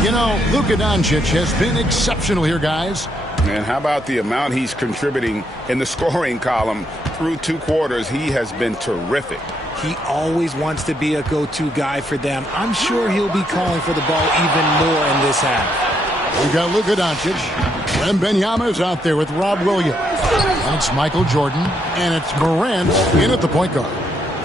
You know, Luka Doncic has been exceptional here, guys. And how about the amount he's contributing in the scoring column through 2 quarters? He has been terrific. He always wants to be a go-to guy for them. I'm sure he'll be calling for the ball even more in this half. We've got Luka Doncic. Wembanyama is out there with Rob Williams. And it's Michael Jordan. And it's Morant in at the point guard.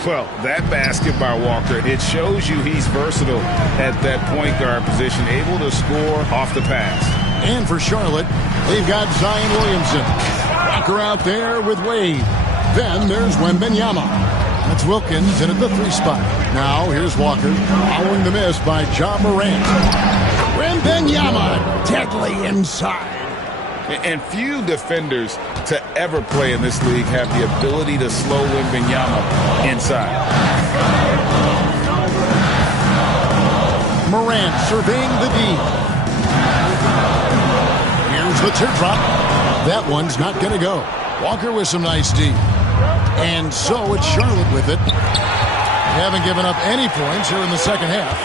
Well, that basket by Walker, it shows you he's versatile at that point guard position, able to score off the pass. And for Charlotte, they've got Zion Williamson. Walker out there with Wade. Then there's Wembanyama. That's Wilkins in at the 3 spot. Now here's Walker following the miss by Ja Morant. Wembanyama deadly inside. And few defenders to ever play in this league have the ability to slow Wembanyama inside. Morant surveying the D. Here's the teardrop. That one's not going to go. Walker with some nice D. And so it's Charlotte with it. haven't given up any points here in the second half.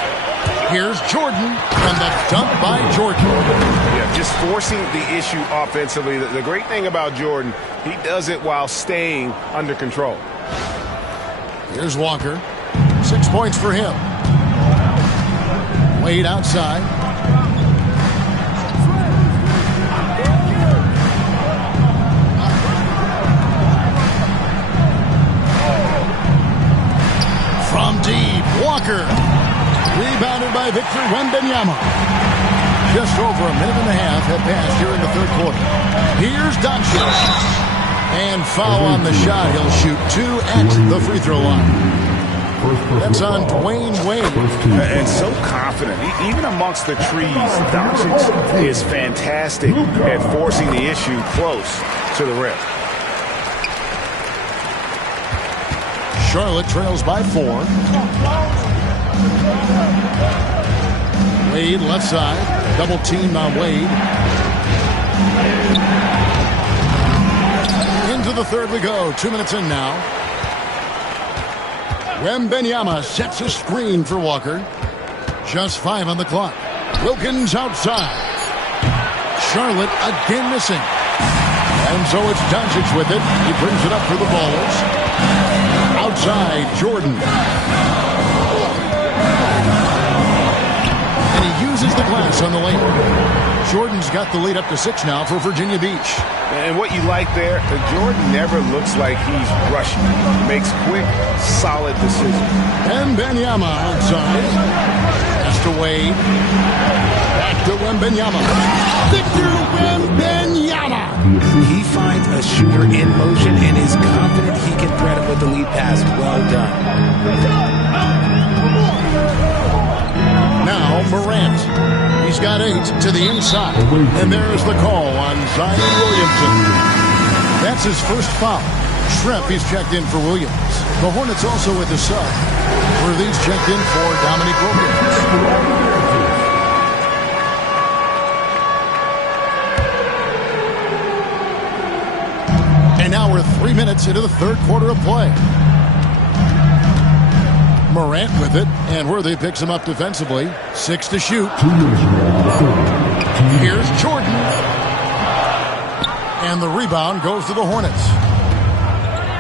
Here's Jordan, and the dunk by Jordan. Yeah, just forcing the issue offensively. The great thing about Jordan, he does it while staying under control. Here's Walker. 6 points for him. Wade outside. From deep, Walker. Rebounded by Victor Wembanyama. Just over a minute and a half had passed here in the third quarter. Here's Doncic. And foul on the shot. He'll shoot 2 at the free throw line. That's on Dwayne Wade. And so confident. Even amongst the trees, Doncic is fantastic at forcing the issue close to the rim. Charlotte trails by 4. Wade left side. Double team on Wade. Into the third we go. 2 minutes in now. Wembanyama sets a screen for Walker. Just 5 on the clock. Wilkins outside. Charlotte again missing. And so it's Doncic with it. He brings it up for the Bulls. Outside, Jordan. And he uses the glass on the lane. Jordan's got the lead up to 6 now for Virginia Beach. And what you like there, Jordan never looks like he's rushing. He makes quick, solid decisions. Wembanyama outside. Pass to Wade. Back to Wembanyama. Victor Wembanyama. He finds a shooter in motion and is confident he can thread him with the lead pass. Well done. Now Morant. He's got 8 to the inside. And there's the call on Zion Williamson. That's his first foul. Schrempf, he's checked in for Williams. The Hornets also with the sub. Worthy's checked in for Dominique Wilkins. And now we're 3 minutes into the third quarter of play. Morant with it, and Worthy picks him up defensively. 6 to shoot. Here's Jordan. And the rebound goes to the Hornets.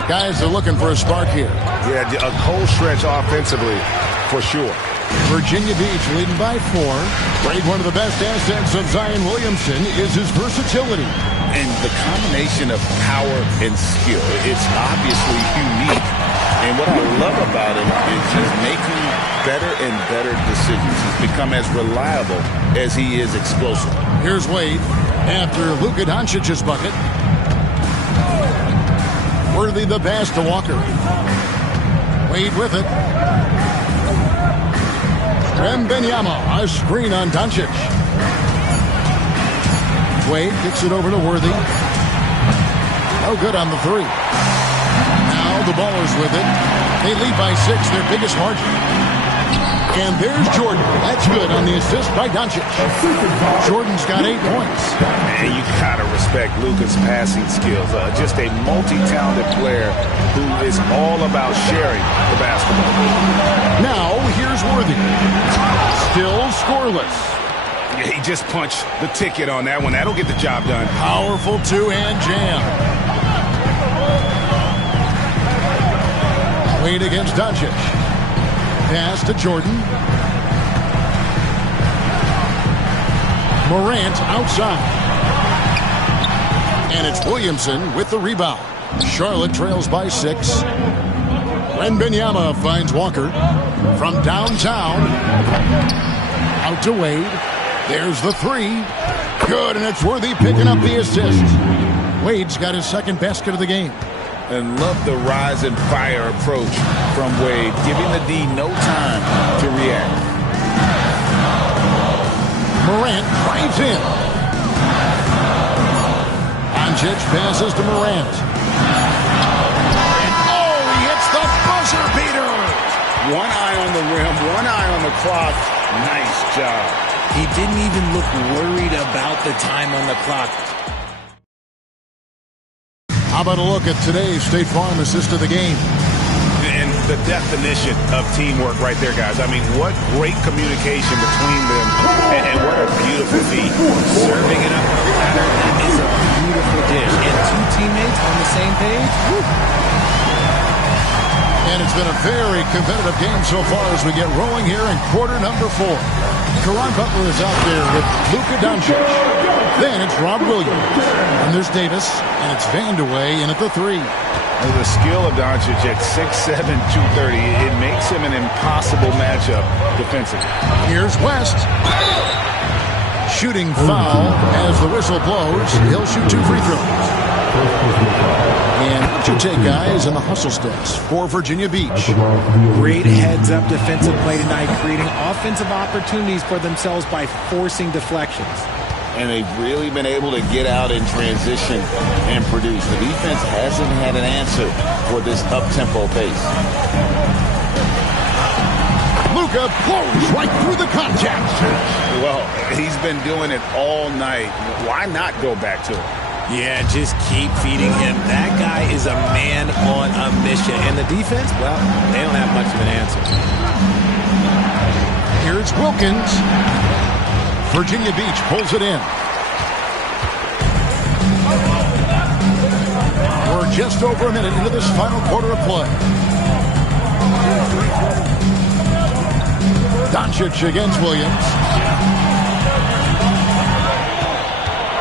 Guys are looking for a spark here. Yeah, a cold stretch offensively, for sure. Virginia Beach leading by 4. Right, one of the best assets of Zion Williamson is his versatility. And the combination of power and skill, it's obviously unique. And what I love about him is he's making better and better decisions. He's become as reliable as he is explosive. Here's Wade after Luka Doncic's bucket. Worthy the pass to Walker. Wade with it. Wembanyama, a screen on Doncic. Wade kicks it over to Worthy. No good on the 3. Now the Ballers with it. They lead by 6, their biggest margin. And there's Jordan. That's good on the assist by Doncic. Jordan's got 8 points. And you gotta respect Luka's passing skills. Just a multi-talented player who is all about sharing the basketball. Now here's Worthy. Still scoreless. Yeah, he just punched the ticket on that one. That'll get the job done. Powerful 2-hand jam. Wade against Doncic. Pass to Jordan. Morant outside. And it's Williamson with the rebound. Charlotte trails by 6. Wembanyama finds Walker. From downtown. Out to Wade. There's the 3. Good, and it's Worthy picking up the assist. Wade's got his second basket of the game. And love the rise and fire approach from Wade, giving the D no time to react. Morant drives in. Doncic passes to Morant. And he hits the buzzer beater. One eye on the rim, one eye on the clock. Nice job. He didn't even look worried about the time on the clock. How about a look at today's State Farm assist of the game? And the definition of teamwork right there, guys. I mean, what great communication between them, and what a beautiful feat. Serving it up on a platter, that is a beautiful dish. And two teammates on the same page. Woo. And it's been a very competitive game so far as we get rolling here in quarter number 4. Caron Butler is out there with Luka Doncic. Then it's Rob Williams. And there's Davis. And it's Vandeweghe in at the 3. The skill of Doncic at 6'7", 230, it makes him an impossible matchup defensively. Here's West. Shooting foul as the whistle blows. He'll shoot 2 free throws. And what's your take, guys, in the hustle steps for Virginia Beach? Great heads-up defensive play tonight, creating offensive opportunities for themselves by forcing deflections. And they've really been able to get out in transition and produce. The defense hasn't had an answer for this up-tempo pace. Luka blows right through the contact. Well, he's been doing it all night. Why not go back to it? Yeah, just keep feeding him. That guy is a man on a mission. And the defense, well, they don't have much of an answer. Here's Wilkins. Virginia Beach pulls it in. We're just over a minute into this final quarter of play. Doncic against Williams.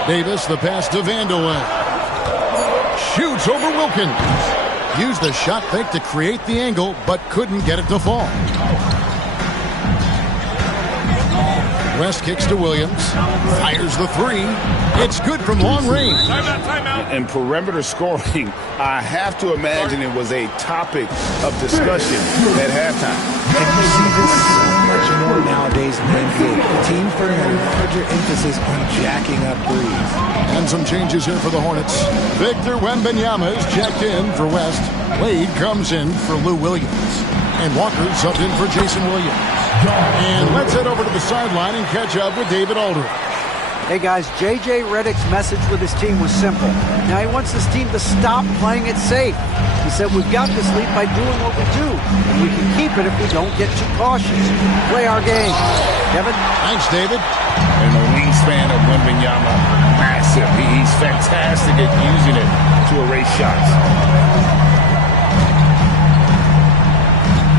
Davis, the pass to Vandeweghe. Shoots over Wilkins. Used the shot fake to create the angle, but couldn't get it to fall. West kicks to Williams. Fires the 3. It's good from long range. Timeout. And perimeter scoring, I have to imagine it was a topic of discussion at halftime. And you see this so much more nowadays in the NBA. Teams putting a larger emphasis on jacking up threes. And some changes here for the Hornets. Victor Wembanyama is checked in for West. Wade comes in for Lou Williams. And Walker subbed in for Jason Williams. And let's head over to the sideline and catch up with David Aldridge. Hey guys, J.J. Redick's message with his team was simple. Now he wants his team to stop playing it safe. He said, we've got this lead by doing what we do. And we can keep it if we don't get too cautious. Play our game. Kevin? Thanks, David. And the wingspan of Wembanyama, massive. He's fantastic at using it to erase shots.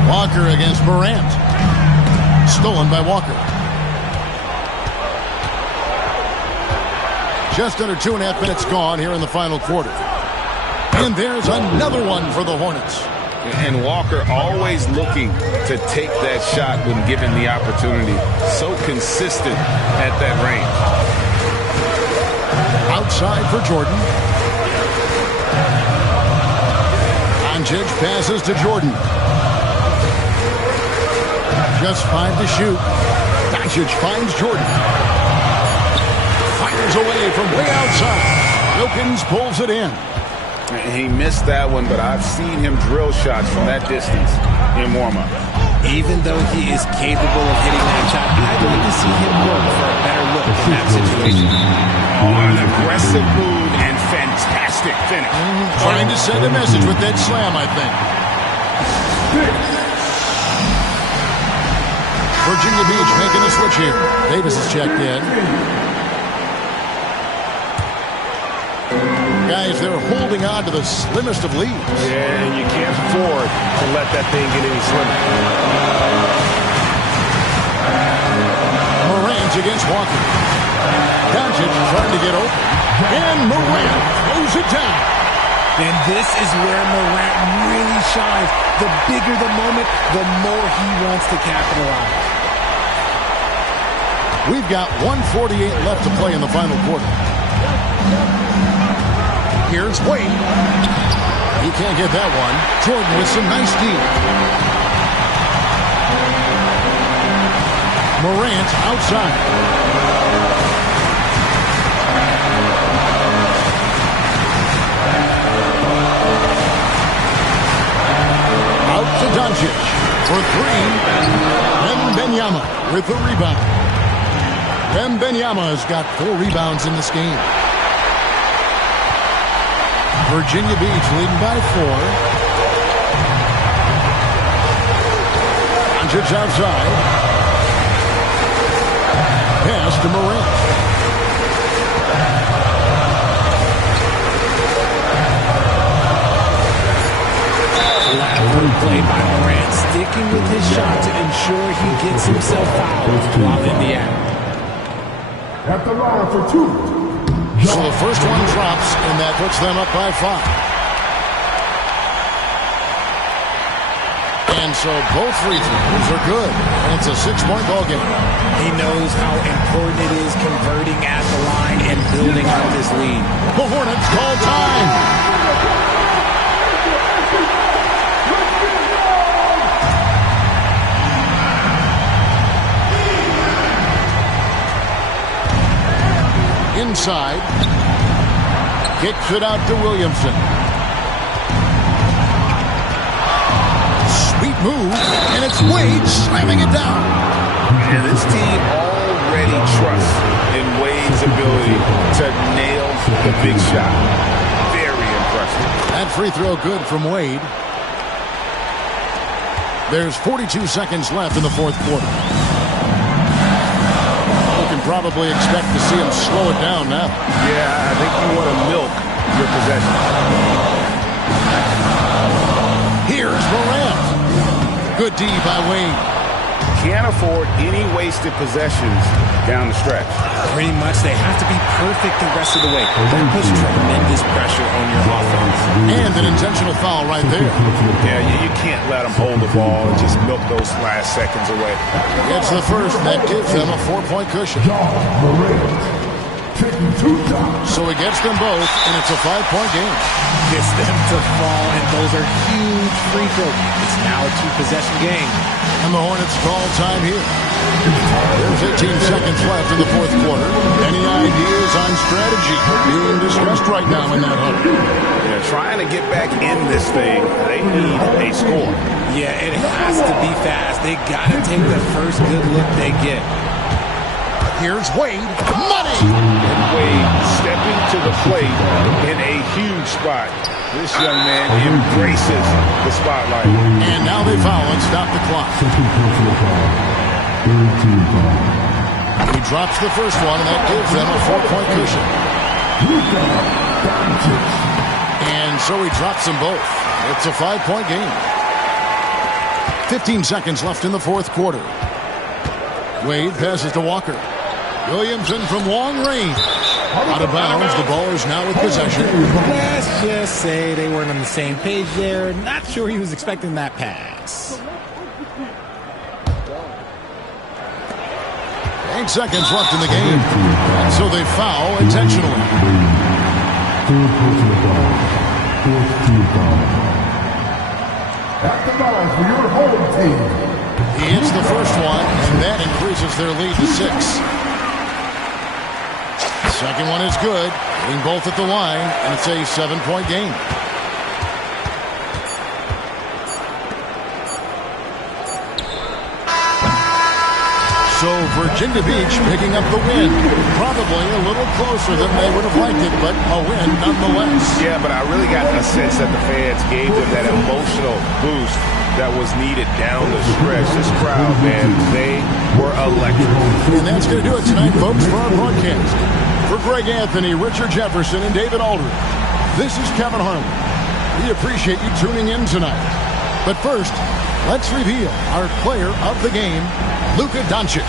Walker against Morant. Stolen by Walker. Just under 2.5 minutes gone here in the final quarter. And there's another one for the Hornets. And Walker always looking to take that shot when given the opportunity. So consistent at that range. Outside for Jordan. Doncic passes to Jordan. Just 5 to shoot. Doncic finds Jordan. Fires away from way outside. Wilkins pulls it in. He missed that one, but I've seen him drill shots from that distance in warm-up. Even though he is capable of hitting that shot, I'd like to see him work for a better look in that situation. Oh, an aggressive move and fantastic finish. Trying to send a message with that slam, I think. Virginia Beach making a switch here. Davis is checked in. Guys, they're holding on to the slimmest of leads. Yeah, and you can't afford to let that thing get any slimmer. Morant against Walker. Doncic trying to get open. And Morant throws it down. And this is where Morant really shines. The bigger the moment, the more he wants to capitalize. We've got 1:48 left to play in the final quarter. Here's Wade. He can't get that one. Jordan with some nice D. Morant outside. Out to Doncic for 3. Wembanyama with the rebound. Wembanyama has got 4 rebounds in this game. Virginia Beach leading by 4. Doncic outside. Pass to Morant. Lateral play by Morant, sticking with his shot to ensure he gets himself fouled while in the act. At the line for 2. So the first one drops, and that puts them up by 5. And so both free throws are good, and it's a 6-point ball game. He knows how important it is converting at the line and building out this lead. The Hornets call time. Inside, kicks it out to Williamson. Sweet move, and it's Wade slamming it down. And this team already trusts in Wade's ability to nail the big shot. Very impressive. That free throw good from Wade. There's 42 seconds left in the fourth quarter. Probably expect to see him slow it down now. Yeah, I think you want to milk your possession. Here's Morant. Good D by Wade. Can't afford any wasted possessions down the stretch. Pretty much, they have to be perfect the rest of the way. That puts tremendous pressure on your offense. And an intentional foul right there. Yeah, you can't let them hold the ball and just milk those last seconds away. Gets the first, and that gives them a 4-point cushion. So he gets them both, and it's a 5-point game. Gets them to fall, and those are huge free throws. It's now a 2-possession game. And the Hornets call time here. There's 18 seconds left in the fourth quarter. Any ideas on strategy? Being distressed right now in that huddle. Yeah, trying to get back in this thing, they need a score. Yeah, it has to be fast. They got to take the first good look they get. Here's Wade. Money! And Wade stepping to the plate in a huge spot. This young man embraces the spotlight. And now they foul and stop the clock. He drops the first one, and that gives them a 4-point cushion. And so he drops them both. It's a 5-point game. 15 seconds left in the fourth quarter. Wade passes to Walker. Williamson from long range. Out of bounds, the ball is now with possession. Let's just say they weren't on the same page there. Not sure he was expecting that pass. 8 seconds left in the game. And so they foul intentionally. At the line for your home team. He hits the first one, and that increases their lead to 6. Second one is good, hitting both at the line, and it's a 7-point game. So Virginia Beach picking up the win. Probably a little closer than they would have liked it, but a win nonetheless. Yeah, but I really got a sense that the fans gave them that emotional boost that was needed down the stretch. This crowd, man, they were electric. And that's going to do it tonight, folks, for our broadcast. For Greg Anthony, Richard Jefferson, and David Aldridge, this is Kevin Harlan. We appreciate you tuning in tonight. But first, let's reveal our player of the game, Luka Doncic.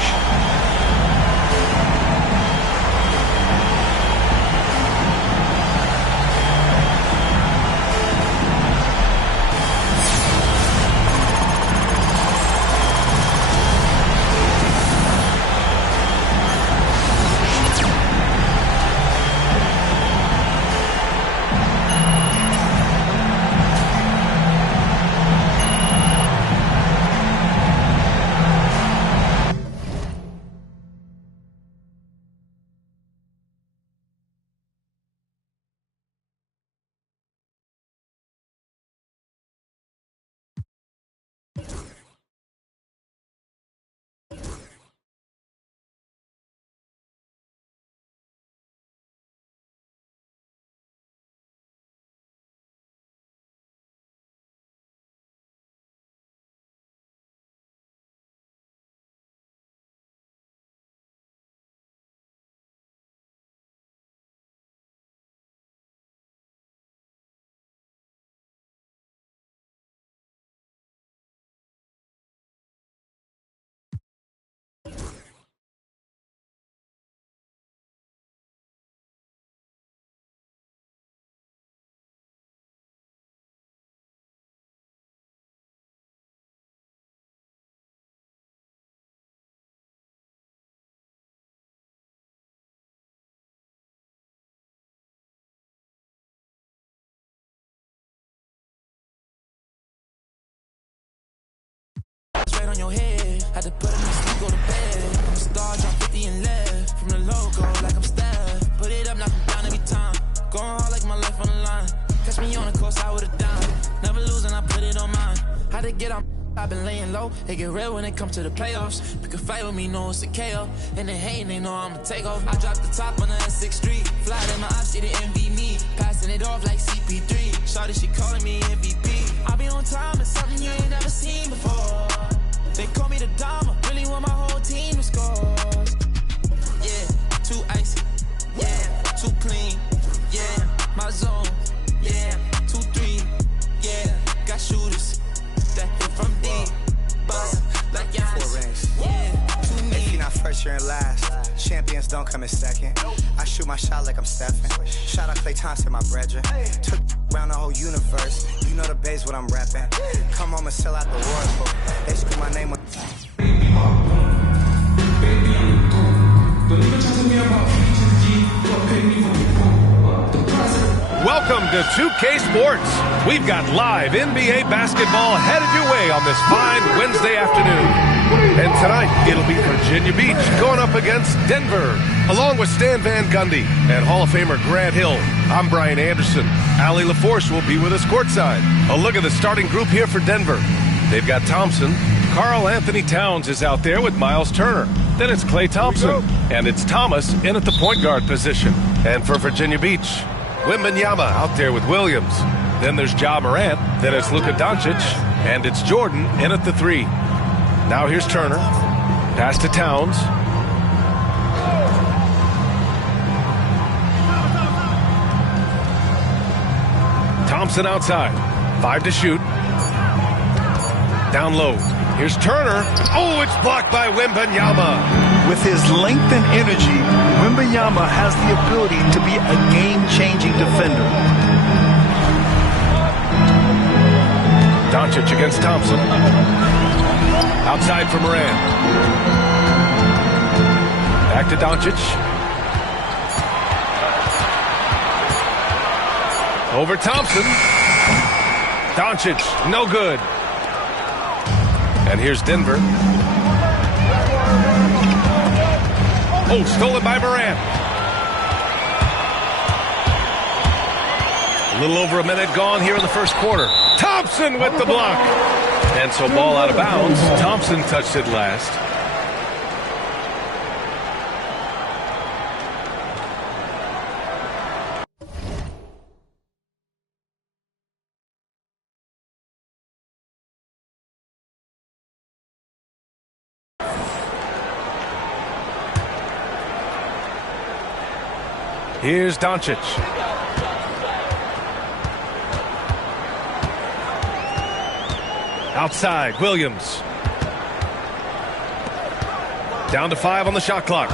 Straight on your head. Had to put it in sleep, go to bed. I'm a star, drop 50 and left. From the logo, like I'm Steph. Put it up, knock it down every time. Going hard like my life on the line. Catch me on the course, I would've died. Never losing, I put it on mine. Had to get on. I've been laying low, it get real when it comes to the playoffs. Pick a fight with me, know it's a KO. And they hating, they know I'ma take off. I dropped the top on the S6 Street. Fly in my eyes, she the envy me. Passing it off like CP3. Shawty, she calling me MVP. I be on time, it's something you ain't never seen before. They call me the Dama, really want my whole team to score. Yeah, too icy. Yeah, too clean. Yeah, my zone. Yeah, 2-3. Yeah, got shooters. That hit from deep, bust like Giannis. 4 rings. Yeah, If you're not first, you're in last. Champions don't come in second. I shoot my shot like I'm Stephen. Shout out Klay Thompson, my brethren. Took around the whole universe. You know the base what I'm repping. Come home and sell out the war. They scream my name. Welcome to 2K Sports. We've got live NBA basketball headed your way on this fine Wednesday afternoon. And tonight, it'll be Virginia Beach going up against Denver, along with Stan Van Gundy and Hall of Famer Grant Hill. I'm Brian Anderson. Allie LaForce will be with us courtside. A look at the starting group here for Denver. They've got Thompson. Karl Anthony Towns is out there with Miles Turner. Then it's Klay Thompson. And it's Thomas in at the point guard position. And for Virginia Beach, Wembanyama out there with Williams. Then there's Ja Morant. Then it's Luka Doncic. And it's Jordan in at the 3. Now here's Turner. Pass to Towns. Thompson outside. 5 to shoot. Down low. Here's Turner. Oh, it's blocked by Wembanyama. With his length and energy, Wembanyama has the ability to be a game-changing defender. Doncic against Thompson. Outside for Morant. Back to Doncic. Over Thompson. Doncic, no good. And here's Denver. Oh, stolen by Morant. A little over a minute gone here in the first quarter. Thompson with the block. And so ball out of bounds. Thompson touched it last. Here's Doncic. Outside, Williams. Down to 5 on the shot clock.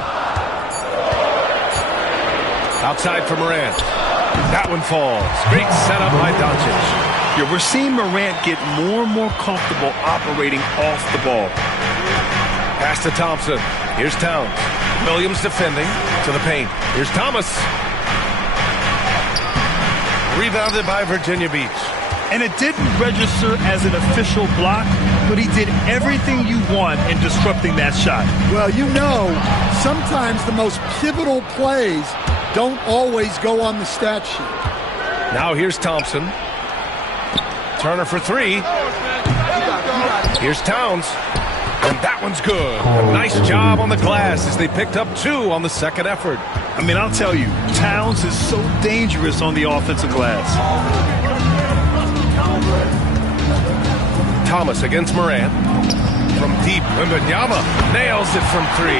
Outside for Morant. That one falls. Great setup by Doncic. Yeah, we're seeing Morant get more and more comfortable operating off the ball. Pass to Thompson. Here's Towns. Williams defending to the paint. Here's Thomas. Rebounded by Virginia Beach. And it didn't register as an official block, but he did everything you want in disrupting that shot. Well, you know, sometimes the most pivotal plays don't always go on the stat sheet. Now here's Thompson. Turner for 3. Here's Towns. And that one's good. A nice job on the glass as they picked up 2 on the second effort. I mean, I'll tell you, Towns is so dangerous on the offensive glass. Thomas against Morant. From deep, Wembanyama nails it from 3.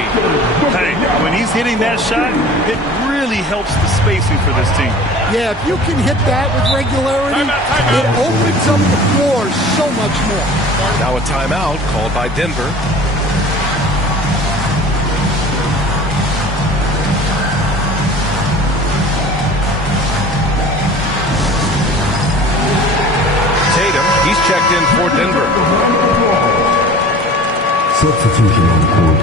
Hey, when he's hitting that shot, it really helps the spacing for this team. Yeah, if you can hit that with regularity, it opens up the floor so much more. Now a timeout called by Denver. He's checked in for Denver. Substitution on court.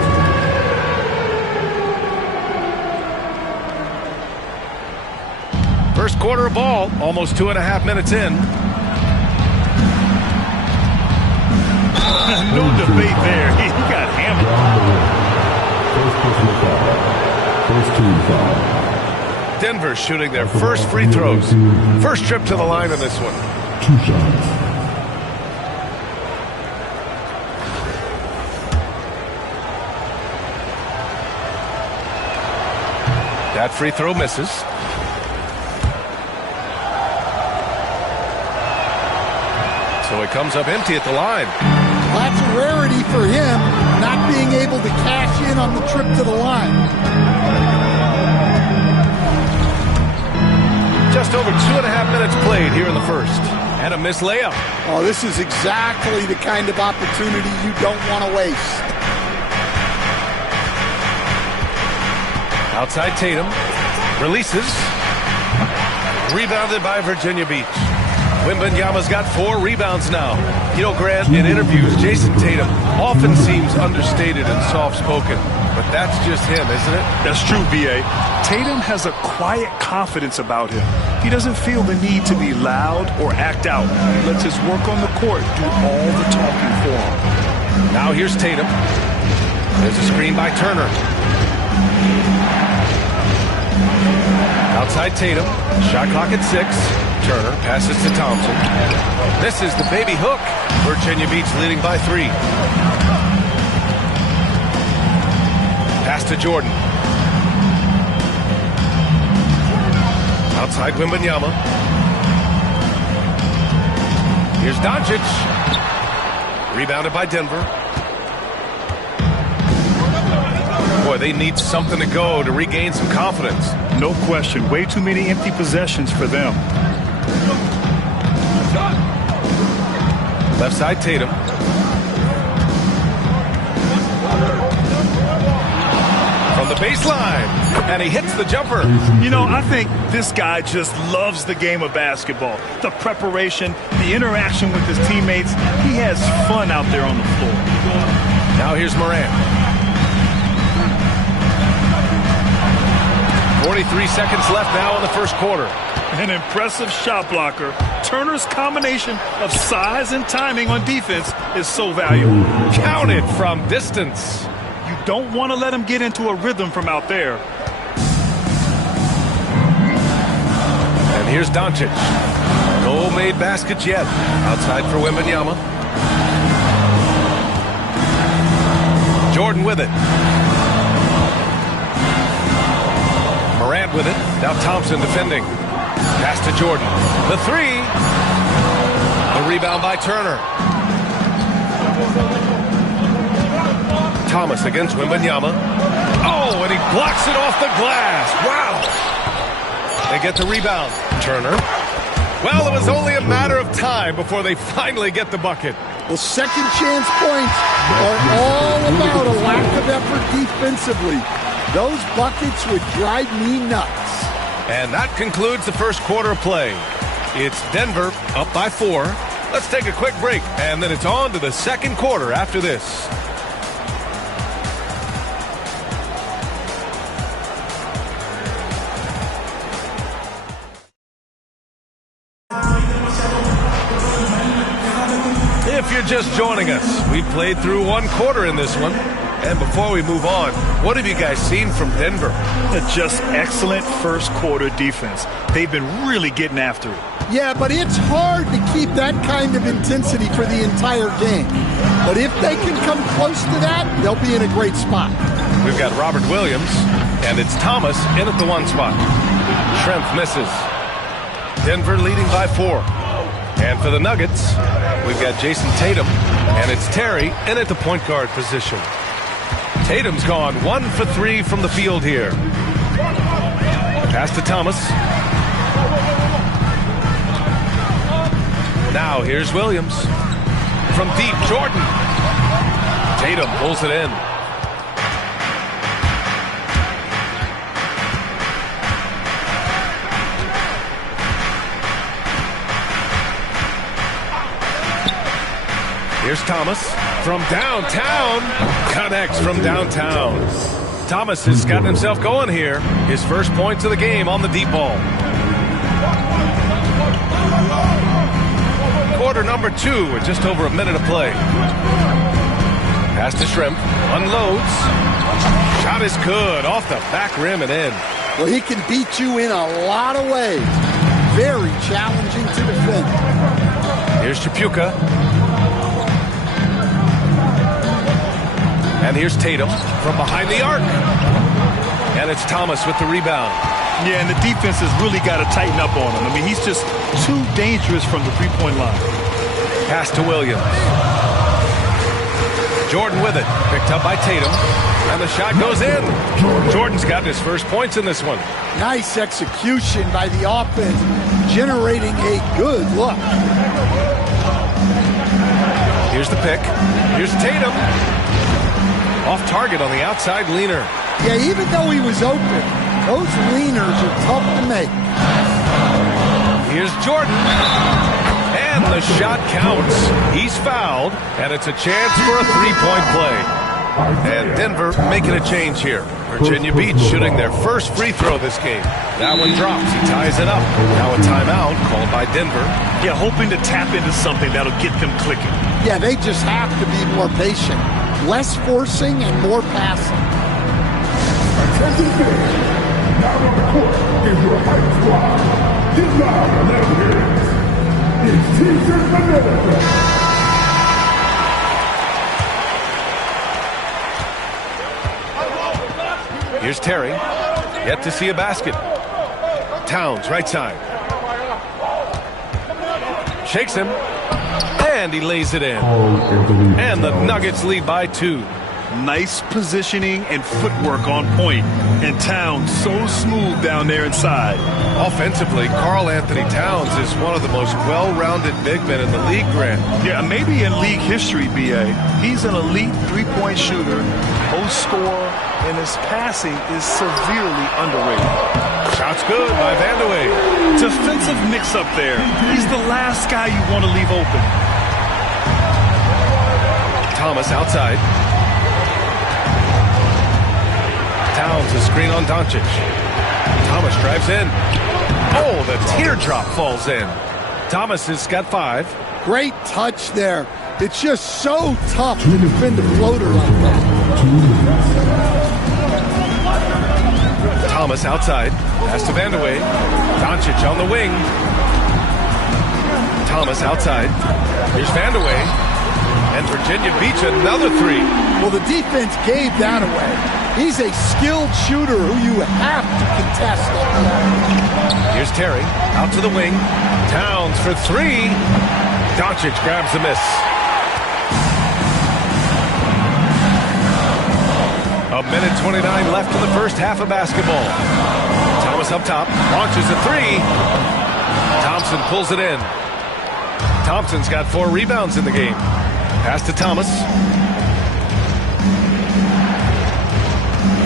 First quarter of ball, almost 2.5 minutes in. No debate there. He got hammered. First personal foul. First team foul. Denver shooting their first free throws. First trip to the line on this one. 2 shots. That free throw misses. So it comes up empty at the line. That's a rarity for him, not being able to cash in on the trip to the line. Just over 2.5 minutes played here in the first. And a missed layup. Oh, this is exactly the kind of opportunity you don't want to waste. Outside Tatum. Releases. Rebounded by Virginia Beach. Wembanyama's got 4 rebounds now. You know, Grant, in interviews, Jason Tatum often seems understated and soft-spoken. But that's just him, isn't it? That's true, B.A. Tatum has a quiet confidence about him. He doesn't feel the need to be loud or act out. He lets his work on the court do all the talking for him. Now here's Tatum. There's a screen by Turner. Outside Tatum. Shot clock at 6. Turner passes to Thompson. This is the baby hook. Virginia Beach leading by 3. Pass to Jordan. Outside Wembanyama. Here's Doncic. Rebounded by Denver. Boy, they need something to go to regain some confidence. No question. Way too many empty possessions for them. Left side Tatum. From the baseline. And he hits the jumper. You know, I think this guy just loves the game of basketball. The preparation, the interaction with his teammates. He has fun out there on the floor. Now here's Morant. 43 seconds left now in the first quarter. An impressive shot blocker. Turner's combination of size and timing on defense is so valuable. Counted from distance. You don't want to let him get into a rhythm from out there. And here's Doncic. No made baskets yet. Outside for Wembanyama. Jordan with it. Morant with it. Now Thompson defending. Pass to Jordan. The 3. The rebound by Turner. Thomas against Wembanyama. Oh, and he blocks it off the glass. Wow. They get the rebound. Turner. Well, it was only a matter of time before they finally get the bucket. Well, second chance points are all about a lack of effort defensively. Those buckets would drive me nuts. And that concludes the first quarter of play. It's Denver up by 4. Let's take a quick break, and then it's on to the second quarter after this. If you're just joining us, we've played through 1 quarter in this one. And before we move on, what have you guys seen from Denver? Just excellent first quarter defense. They've been really getting after it. Yeah, but it's hard to keep that kind of intensity for the entire game. But if they can come close to that, they'll be in a great spot. We've got Robert Williams, and it's Thomas in at the 1 spot. Schrempf misses. Denver leading by 4. And for the Nuggets, we've got Jason Tatum, and it's Terry in at the point guard position. Tatum's gone 1 for 3 from the field here. Pass to Thomas. Now here's Williams. From deep, Jordan. Tatum pulls it in. Here's Thomas from downtown. Connects from downtown. Thomas has gotten himself going here. His first points of the game on the deep ball. quarter number 2 with just over a minute of play. Pass to Shrimp. Unloads. Shot is good. Off the back rim and in. Well, he can beat you in a lot of ways. Very challenging to defend. Here's Chapuka. And here's Tatum from behind the arc. And it's Thomas with the rebound. Yeah, and the defense has really got to tighten up on him. I mean, he's just too dangerous from the three-point line. Pass to Williams. Jordan with it. Picked up by Tatum. And the shot goes in. Jordan's gotten his first points in this one. Nice execution by the offense, generating a good look. Here's the pick. Here's Tatum. Off target on the outside leaner. Yeah, even though he was open, those leaners are tough to make. Here's Jordan. And the shot counts. He's fouled, and it's a chance for a three-point play. And Denver making a change here. Virginia Beach shooting their first free throw this game. That one drops. He ties it up. Now a timeout called by Denver. Yeah, hoping to tap into something that'll get them clicking. Yeah, they just have to be more patient. Less forcing and more passing. Attention fans, now on the court is your hype squad. Get loud and let them hear it. It's T-shirt America. Here's Terry. Yet to see a basket. Towns, right side. Shakes him. And he lays it in. And the Nuggets lead by 2. Nice positioning and footwork on point. And Towns so smooth down there inside. Offensively, Karl Anthony Towns is one of the most well-rounded big men in the league, Grant. Yeah, maybe in league history, B.A. He's an elite three-point shooter, post scorer, and his passing is severely underrated. Shot's good by Vandeweghe. Defensive mix-up there. He's the last guy you want to leave open. Thomas outside. Towns a screen on Doncic. Thomas drives in. Oh, the teardrop falls in. Thomas has got 5. Great touch there. It's just so tough to defend a floater like that. Thomas outside. Pass to Vandeweghe. Doncic on the wing. Thomas outside. Here's Vandeweghe. And Virginia Beach another 3. Well, the defense gave that away. He's a skilled shooter who you have to contest. Here's Terry. Out to the wing. Towns for 3. Doncic grabs the miss. A minute 29 left in the first half of basketball. Thomas up top. Launches a 3. Thompson pulls it in. Thompson's got 4 rebounds in the game. Pass to Thomas.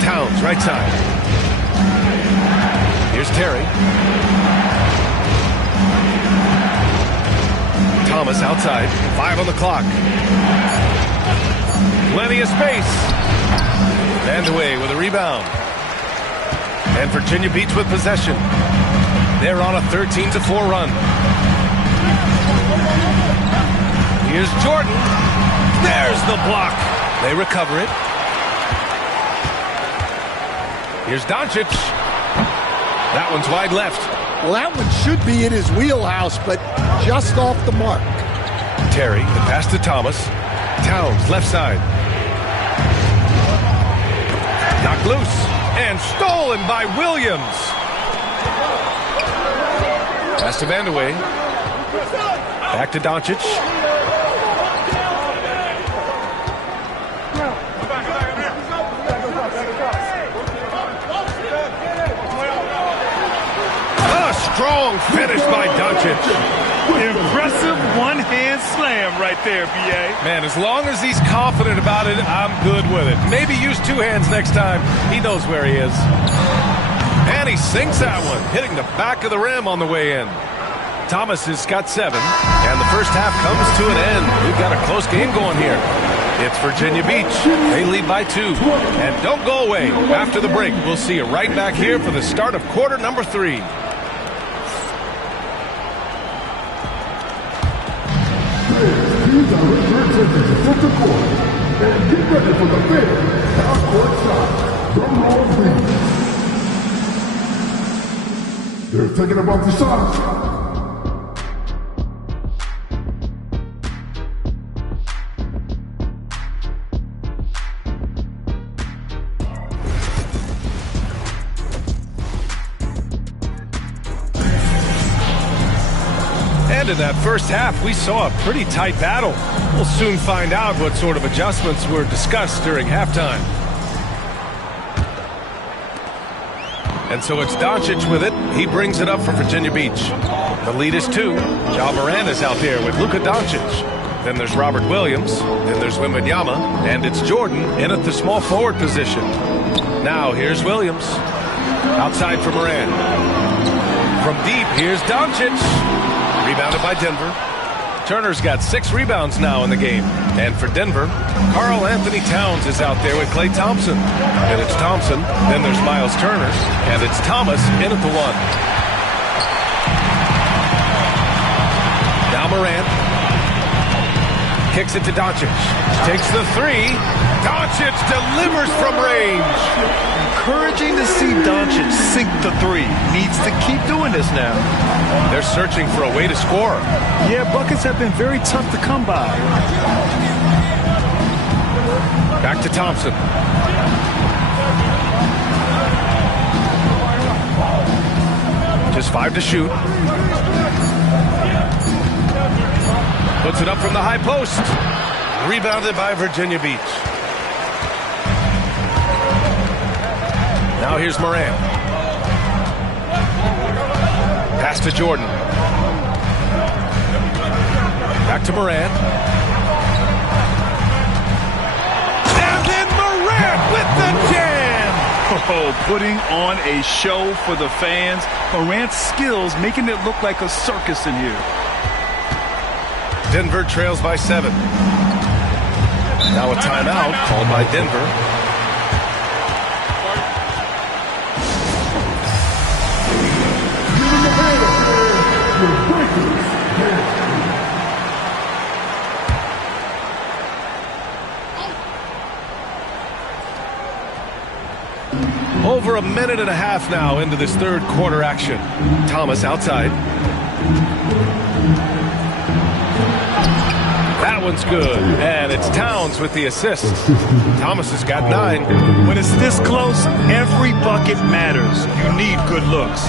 Towns, right side. Here's Terry. Thomas outside. 5 on the clock. Plenty of space. Vandeweghe with a rebound. And Virginia Beach with possession. They're on a 13-4 run. Here's Jordan. There's the block. They recover it. Here's Doncic. That one's wide left. Well, that one should be in his wheelhouse, but just off the mark. Terry, the pass to Thomas. Towns, left side. Knocked loose. And stolen by Williams. Pass to Vandeweghe. Back to Doncic. Strong finish by Doncic. Impressive one-hand slam right there, B.A. Man, as long as he's confident about it, I'm good with it. Maybe use 2 hands next time. He knows where he is. And he sinks that one, hitting the back of the rim on the way in. Thomas has got 7, and the first half comes to an end. We've got a close game going here. It's Virginia Beach. They lead by 2. And don't go away. After the break, we'll see you right back here for the start of quarter number 3. Please direct your attention to center court and get ready for the big half-court shot. Drum roll, please. They're thinking about the shots. And in that first half, we saw a pretty tight battle. We'll soon find out what sort of adjustments were discussed during halftime. And so it's Doncic with it. He brings it up for Virginia Beach. The lead is 2. Ja Morant is out there with Luka Doncic. Then there's Robert Williams. Then there's Wembanyama. And it's Jordan in at the small forward position. Now here's Williams. Outside for Morant. From deep, here's Doncic. Rebounded by Denver. Turner's got 6 rebounds now in the game. And for Denver, Karl Anthony Towns is out there with Klay Thompson. And it's Thompson. Then there's Miles Turner. And it's Thomas in at the 1. Now Morant. Kicks it to Doncic. Takes the 3. Doncic delivers from range. Encouraging to see Doncic sink the 3. Needs to keep doing this now. They're searching for a way to score. Yeah, buckets have been very tough to come by. Back to Thompson. Just 5 to shoot. Puts it up from the high post. Rebounded by Virginia Beach. Now here's Morant. Pass to Jordan. Back to Morant. And then Morant with the jam! Oh, putting on a show for the fans. Morant's skills making it look like a circus in here. Denver trails by 7. Now a timeout called by Denver. Over a minute and a half now into this third quarter action. Thomas outside. That one's good. And it's Towns with the assist. Thomas has got 9. When it's this close, every bucket matters. You need good looks.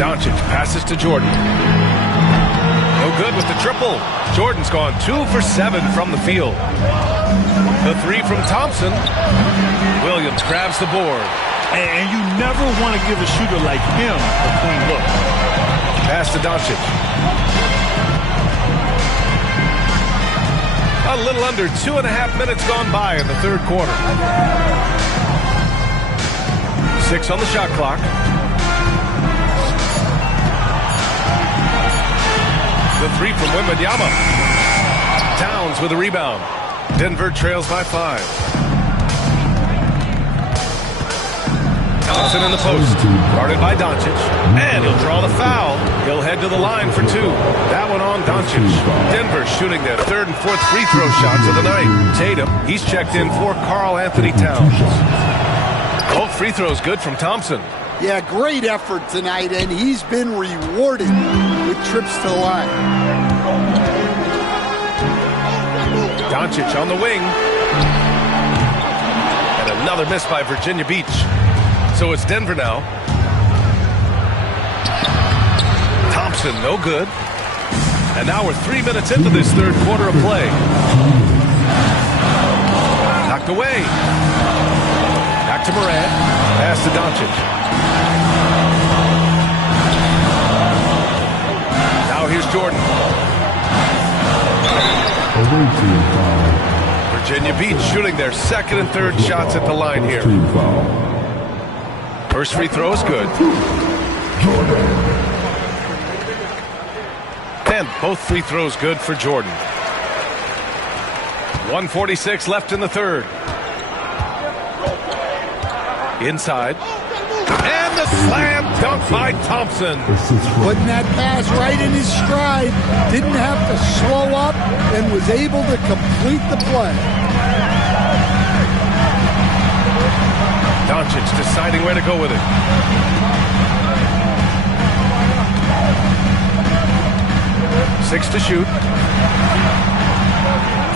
Doncic passes to Jordan. No good with the triple. Jordan's gone 2 for 7 from the field. The 3 from Thompson. Williams grabs the board. And you never want to give a shooter like him a clean look. Pass to Doncic. A little under 2.5 minutes gone by in the third quarter. 6 on the shot clock. The 3 from Wembanyama. Towns with a rebound. Denver trails by 5. Thompson in the post. Guarded by Doncic. And he'll draw the foul. He'll head to the line for 2. That one on Doncic. Denver shooting their 3rd and 4th free throw shots of the night. Tatum, he's checked in for Karl Anthony Towns. Both free throws good from Thompson. Yeah, great effort tonight, and he's been rewarded with trips to the line. Doncic on the wing. And another miss by Virginia Beach. So it's Denver now. Thompson, no good. And now we're 3 minutes into this third quarter of play. Knocked away. Back to Morant. Pass to Doncic. Now here's Jordan. Virginia Beach shooting their 2nd and 3rd shots at the line here. First free throw is good. And both free throws good for Jordan. 1:46 left in the third. Inside. And the slam dunk by Thompson. Putting that pass right in his stride. Didn't have to slow up and was able to complete the play. Doncic deciding where to go with it. Six to shoot.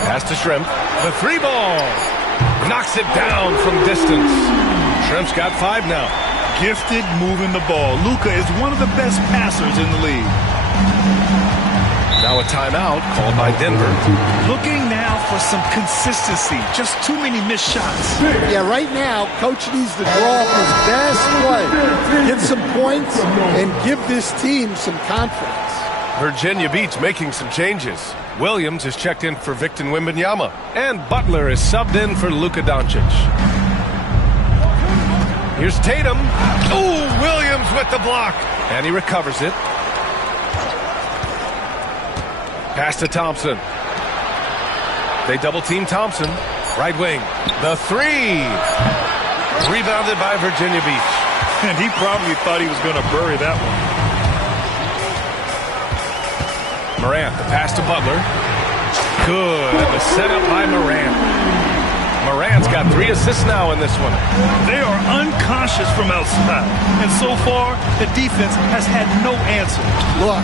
Pass to Shrimp. The three ball. Knocks it down from distance. Shrimp's got 5 now. Gifted moving the ball. Luka is one of the best passers in the league. Now a timeout called by Denver. Looking now for some consistency. Just too many missed shots. Yeah, right now, Coach needs to draw up his best play. Get some points and give this team some confidence. Virginia Beach making some changes. Williams is checked in for Victor Wembanyama. And Butler is subbed in for Luka Doncic. Here's Tatum. Ooh, Williams with the block. And he recovers it. Pass to Thompson. They double-team Thompson. Right wing. The three. Rebounded by Virginia Beach. And he probably thought he was going to bury that one. Morant, the pass to Butler. Good. And the setup by Morant. Morant's got 3 assists now in this one. They are unconscious from outside. And so far, the defense has had no answer. Look,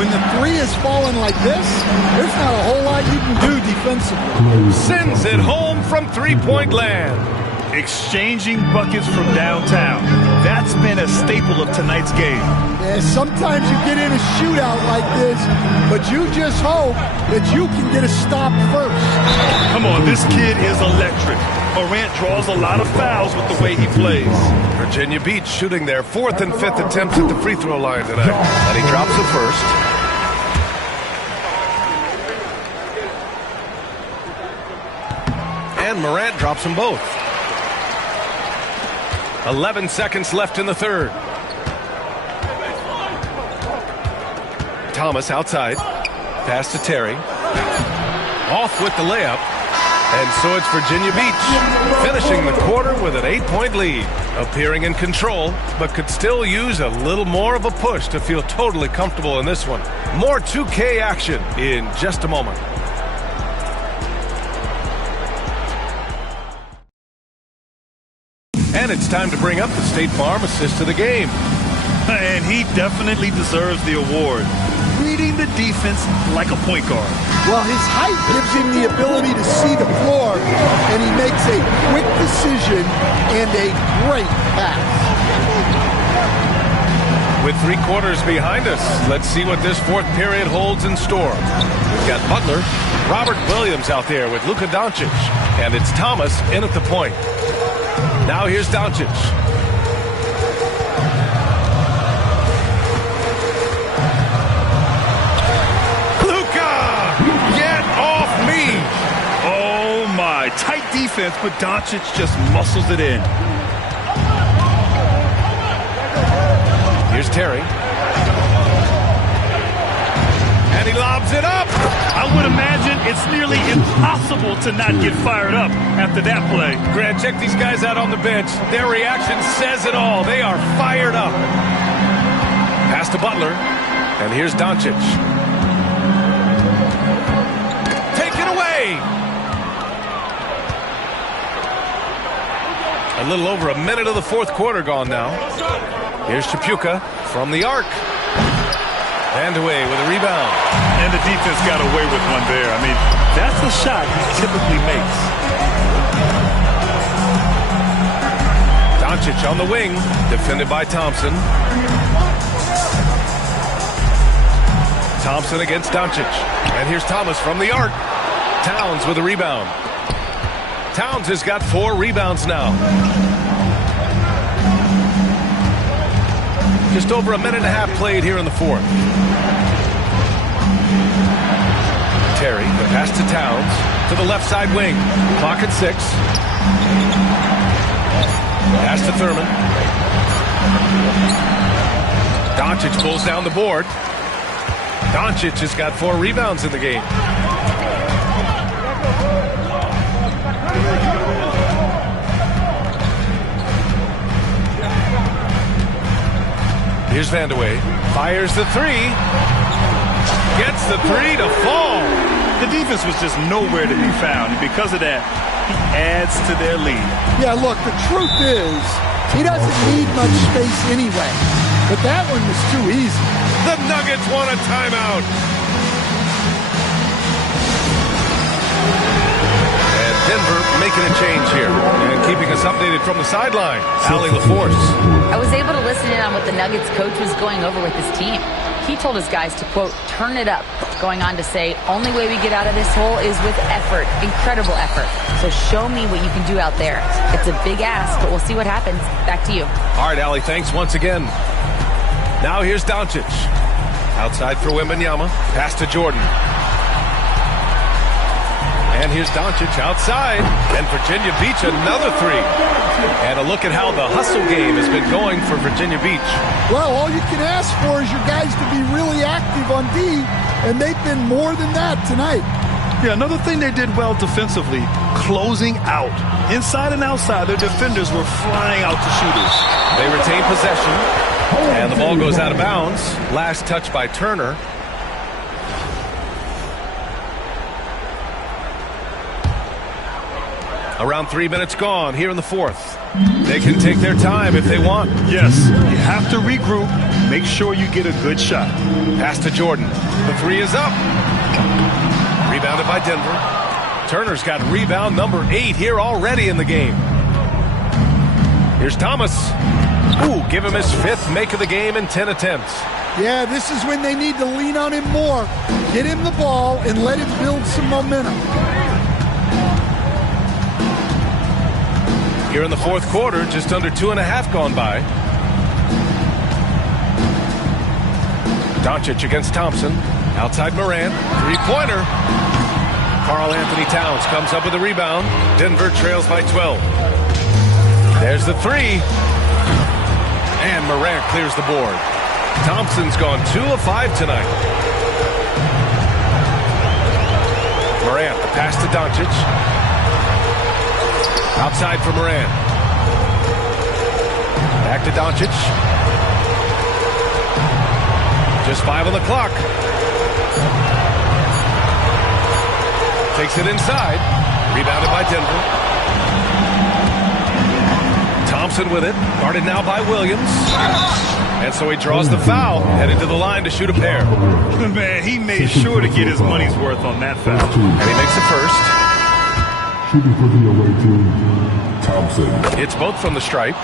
when the three is falling like this, there's not a whole lot you can do defensively. Sends it home from three-point land. Exchanging buckets from downtown. That's been a staple of tonight's game. Yeah, sometimes you get in a shootout like this, but you just hope that you can get a stop first. Come on, this kid is electric. Morant draws a lot of fouls with the way he plays. Virginia Beach shooting their 4th and 5th attempts at the free throw line tonight. And he drops the first. And Morant drops them both. 11 seconds left in the third. Thomas outside. Pass to Terry. Off with the layup. And so it's Virginia Beach finishing the quarter with an 8-point lead. Appearing in control, but could still use a little more of a push to feel totally comfortable in this one. More 2K action in just a moment. And it's time to bring up the State Farm assist of the game. And he definitely deserves the award. Reading the defense like a point guard. Well, his height gives him the ability to see the floor, and he makes a quick decision and a great pass. With 3 quarters behind us, let's see what this 4th period holds in store. We've got Butler, Robert Williams out there with Luka Doncic, and it's Thomas in at the point. Now here's Doncic. Luka! Get off me! Oh my, tight defense, but Doncic just muscles it in. Here's Terry. And he lobs it up! I would imagine it's nearly impossible to not get fired up after that play. Grant, check these guys out on the bench. Their reaction says it all. They are fired up. Pass to Butler. And here's Doncic. Take it away! A little over a minute of the 4th quarter gone now. Here's Chapuka from the arc. And away with a rebound. And the defense got away with one there. I mean, that's the shot he typically makes. Doncic on the wing, defended by Thompson. Thompson against Doncic. And here's Thomas from the arc. Towns with a rebound. Towns has got 4 rebounds now. Just over a minute and a half played here in the 4th. Terry, the pass to Towns, to the left side wing. Clock at 6. Pass to Thurman. Doncic pulls down the board. Doncic has got 4 rebounds in the game. Here's Vandeweghe. Fires the three. Gets the three to fall. The defense was just nowhere to be found, and because of that, he adds to their lead. Yeah, look, the truth is, he doesn't need much space anyway. But that one was too easy. The Nuggets want a timeout. And Denver making a change here and keeping us updated from the sideline. Allie LaForce. I was able to listen in on what the Nuggets coach was going over with his team. He told his guys to, quote, turn it up, going on to say, only way we get out of this hole is with effort, incredible effort. So show me what you can do out there. It's a big ask, but we'll see what happens. Back to you. All right, Allie, thanks once again. Now here's Doncic. Outside for Wembanyama. Pass to Jordan. And here's Doncic outside. And Virginia Beach another three. And a look at how the hustle game has been going for Virginia Beach. Well, all you can ask for is your guys to be really active on D, and they've been more than that tonight. Yeah, another thing they did well defensively, closing out. Inside and outside, their defenders were flying out to shooters. They retain possession, and the ball goes out of bounds. Last touch by Turner. Around 3 minutes gone here in the fourth. They can take their time if they want. Yes, you have to regroup. Make sure you get a good shot. Pass to Jordan. The three is up. Rebounded by Denver. Turner's got rebound number 8 here already in the game. Here's Thomas. Ooh, give him his 5th make of the game in 10 attempts. Yeah, this is when they need to lean on him more. Get him the ball and let him build some momentum. Here in the fourth quarter, just under 2.5 gone by. Doncic against Thompson. Outside Morant. Three-pointer. Karl Anthony Towns comes up with a rebound. Denver trails by 12. There's the three. And Morant clears the board. Thompson's gone 2 of 5 tonight. Morant, the pass to Doncic. Outside for Morant. Back to Doncic. Just 5 on the clock. Takes it inside. Rebounded by Denver. Thompson with it. Guarded now by Williams. And so he draws the foul. Headed to the line to shoot a pair. Man, he made sure to get his money's worth on that foul. And he makes it first. Shooting for the away team, Thompson. It's both from the stripe.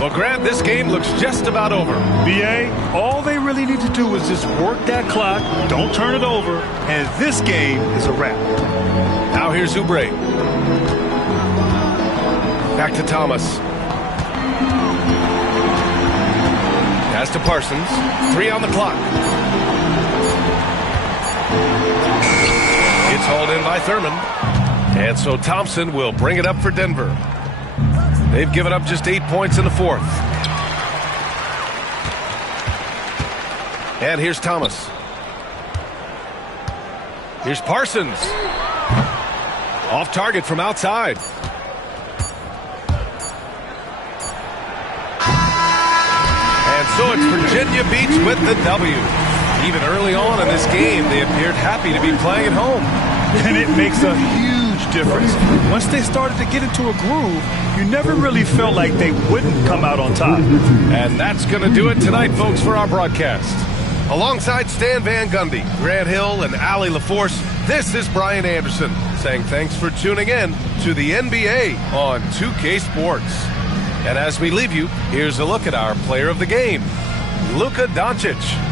Well, Grant, this game looks just about over. BA, all they really need to do is just work that clock, don't turn it over, and this game is a wrap. Now here's Oubre. Back to Thomas. Pass to Parsons. 3 on the clock. It's hauled in by Thurman. And so Thompson will bring it up for Denver. They've given up just 8 points in the fourth. And here's Thomas. Here's Parsons. Off target from outside. And so it's Virginia Beach with the W. Even early on in this game, they appeared happy to be playing at home. And it makes a huge difference. Once they started to get into a groove, you never really felt like they wouldn't come out on top. And that's going to do it tonight, folks, for our broadcast. Alongside Stan Van Gundy, Grant Hill, and Allie LaForce, this is Brian Anderson saying thanks for tuning in to the NBA on 2K Sports. And as we leave you, here's a look at our player of the game, Luka Doncic.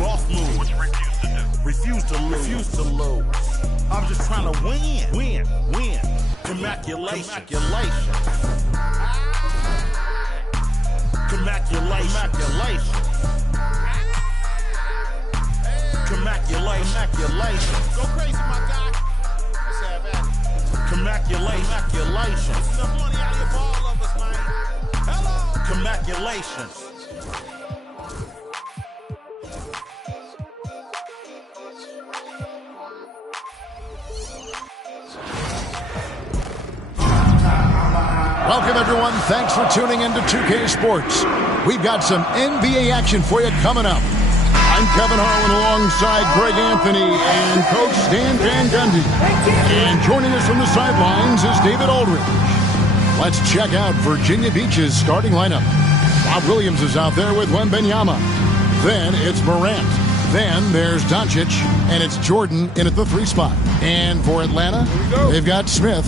Boss move. What you refuse to do? Refuse to lose. I'm just trying to win. Commaculation. Go crazy, my guy. Let's have at it. Commaculation. Enough money out here for all of us, man. Hello. Commaculation. Welcome, everyone. Thanks for tuning in to 2K Sports. We've got some NBA action for you coming up. I'm Kevin Harlan alongside Greg Anthony and Coach Stan Van Gundy. And joining us from the sidelines is David Aldridge. Let's check out Virginia Beach's starting lineup. Bob Williams is out there with Wembanyama. Then it's Morant. Then there's Doncic, and it's Jordan in at the 3 spot. And for Atlanta, they've got Smith.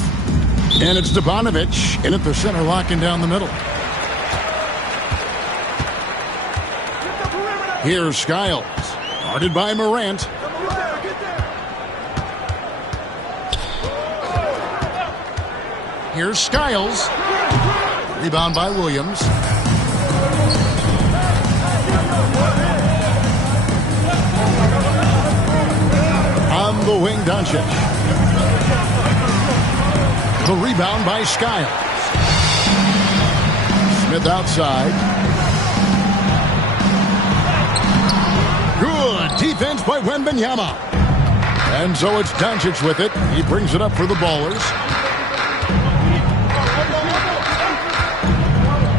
And it's Stepanovic in at the center, locking down the middle. Here's Skiles, guarded by Morant. Here's Skiles. Rebound by Williams. On the wing, Doncic. The rebound by Skiles. Smith outside. Good defense by Wembanyama. And so it's Doncic with it. He brings it up for the Ballers.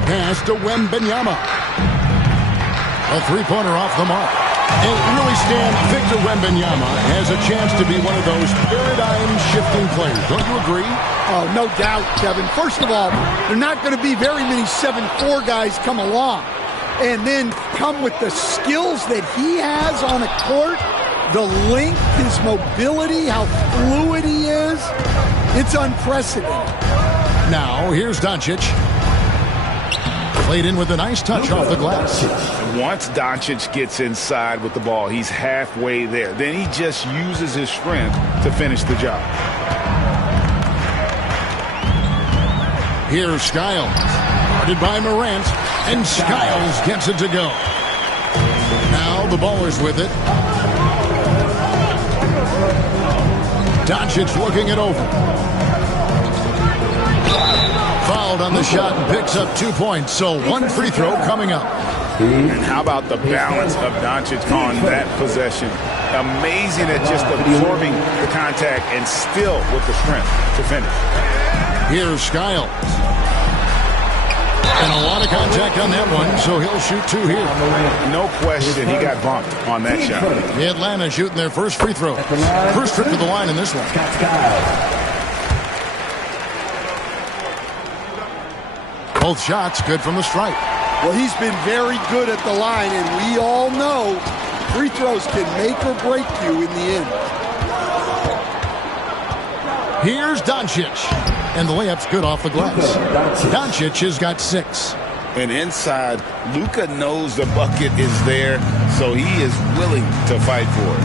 Pass to Wembanyama. A three-pointer off the mark. And really, Stan, Victor Wembanyama has a chance to be one of those paradigm-shifting players. Don't you agree? Oh, no doubt, Kevin. First of all, there are not going to be very many 7'4" guys come along and then come with the skills that he has on a court, the length, his mobility, how fluid he is. It's unprecedented. Now, here's Doncic. Played in with a nice touch off the glass. Once Doncic gets inside with the ball, he's halfway there. Then he just uses his strength to finish the job. Here's Skiles, guarded by Morant, and Skiles gets it to go. Now the Ballers with it. Doncic looking it over. Fouled on the shot and picks up 2 points, so one free throw coming up. And how about the balance of Doncic on that possession? Amazing at just absorbing the contact and still with the strength to finish. Here's Skiles. And a lot of contact on that one, so he'll shoot 2 here. No question, he got bumped on that shot. The Atlanta shooting their first free throw. First trip to the line in this one. Both shots good from the stripe. Well, he's been very good at the line, and we all know free throws can make or break you in the end. Here's Doncic. And the layup's good off the glass. Doncic has got 6. And inside, Luka knows the bucket is there, so he is willing to fight for it.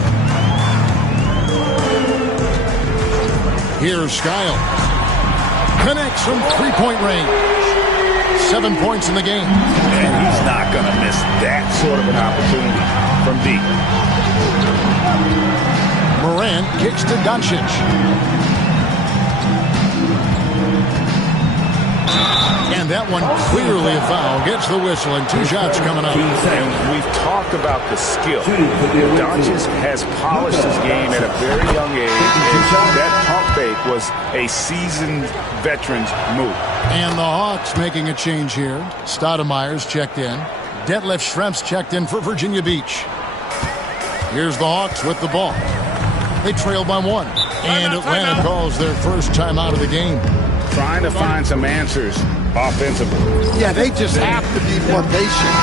Here's Skiles. Connects from three-point range. 7 points in the game. And he's not going to miss that sort of an opportunity from deep. Morant kicks to Doncic. And that one clearly a foul. Gets the whistle and 2 shots coming up. And we've talked about the skill. Doncic has polished his game at a very young age. And that pump fake was a seasoned veteran's move. And the Hawks making a change here. Stoudemire's checked in. Detlef Schrempf's checked in for Virginia Beach. Here's the Hawks with the ball. They trail by 1. And Atlanta calls their first timeout of the game. Trying to find some answers offensively. Yeah, they just have to be more patient.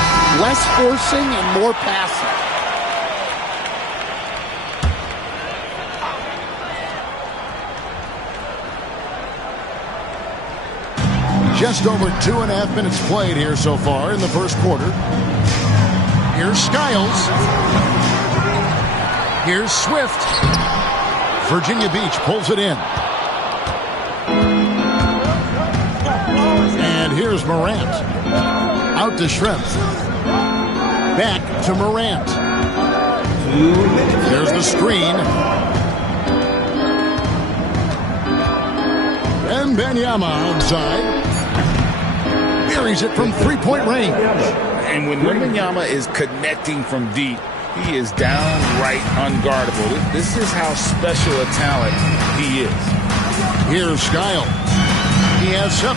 Less forcing and more passing. Just over 2.5 minutes played here so far in the first quarter. Here's Skiles. Here's Swift. Virginia Beach pulls it in. And here's Morant. Out to Shrimp. Back to Morant. There's the screen. And Wembanyama outside. Buries it from three-point range. And when Wembanyama is connecting from deep, he is downright unguardable. This is how special a talent he is. Here's Skiles. He has 7.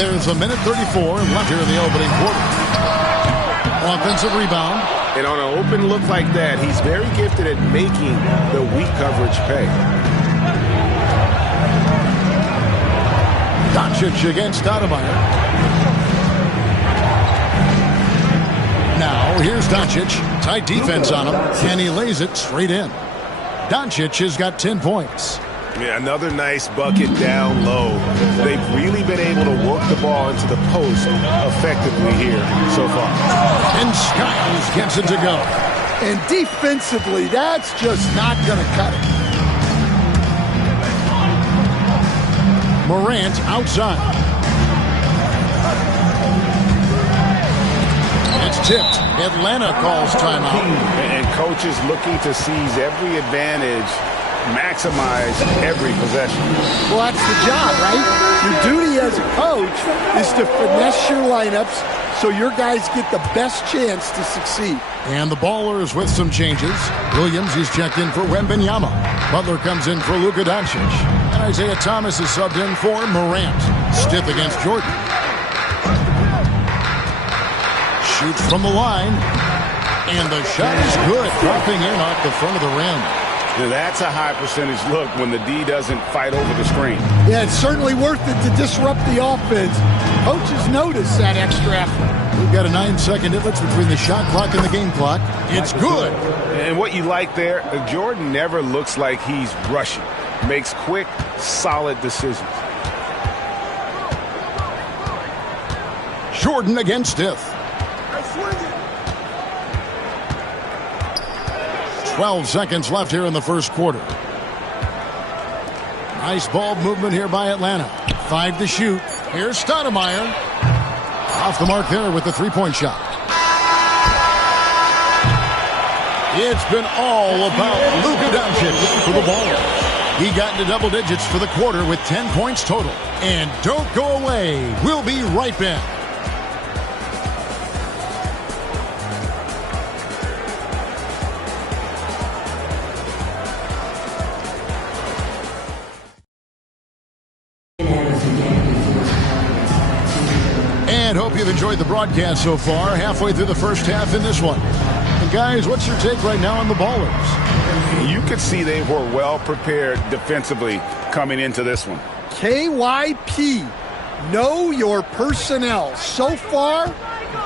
There's a minute 34 left here in the opening quarter. Offensive rebound. And on an open look like that, he's very gifted at making the weak coverage pay. Doncic against Stoudemire. Now, here's Doncic. Tight defense on him, and he lays it straight in. Doncic has got 10 points. Yeah, another nice bucket down low. They've really been able to work the ball into the post effectively here so far. And Skiles gets it to go. And defensively, that's just not going to cut it. Morant outside. It's tipped. Atlanta calls timeout. And coaches looking to seize every advantage, maximize every possession. Well, that's the job, right? Your duty as a coach is to finesse your lineups so your guys get the best chance to succeed. And the Ballers with some changes. Williams is checked in for Wembanyama. Butler comes in for Luka Doncic. And Isaiah Thomas is subbed in for Morant. Stiff against Jordan. Shoots from the line. And the shot is good. Dropping in off the front of the rim. Now that's a high percentage look when the D doesn't fight over the screen. Yeah, it's certainly worth it to disrupt the offense. Coaches notice that extra effort. We've got a 9-second difference between the shot clock and the game clock. It's good. And what you like there, Jordan never looks like he's rushing. Makes quick, solid decisions. Jordan against Stiff. 12 seconds left here in the first quarter. Nice ball movement here by Atlanta. 5 to shoot. Here's Stoudemire. Off the mark there with the three-point shot. It's been all about Luka Doncic for the Ballers. He got into double digits for the quarter with 10 points total. And don't go away. We'll be right back. And hope you've enjoyed the broadcast so far. Halfway through the first half in this one. And guys, what's your take right now on the Ballers? You could see they were well prepared defensively coming into this one. KYP, know your personnel. So far,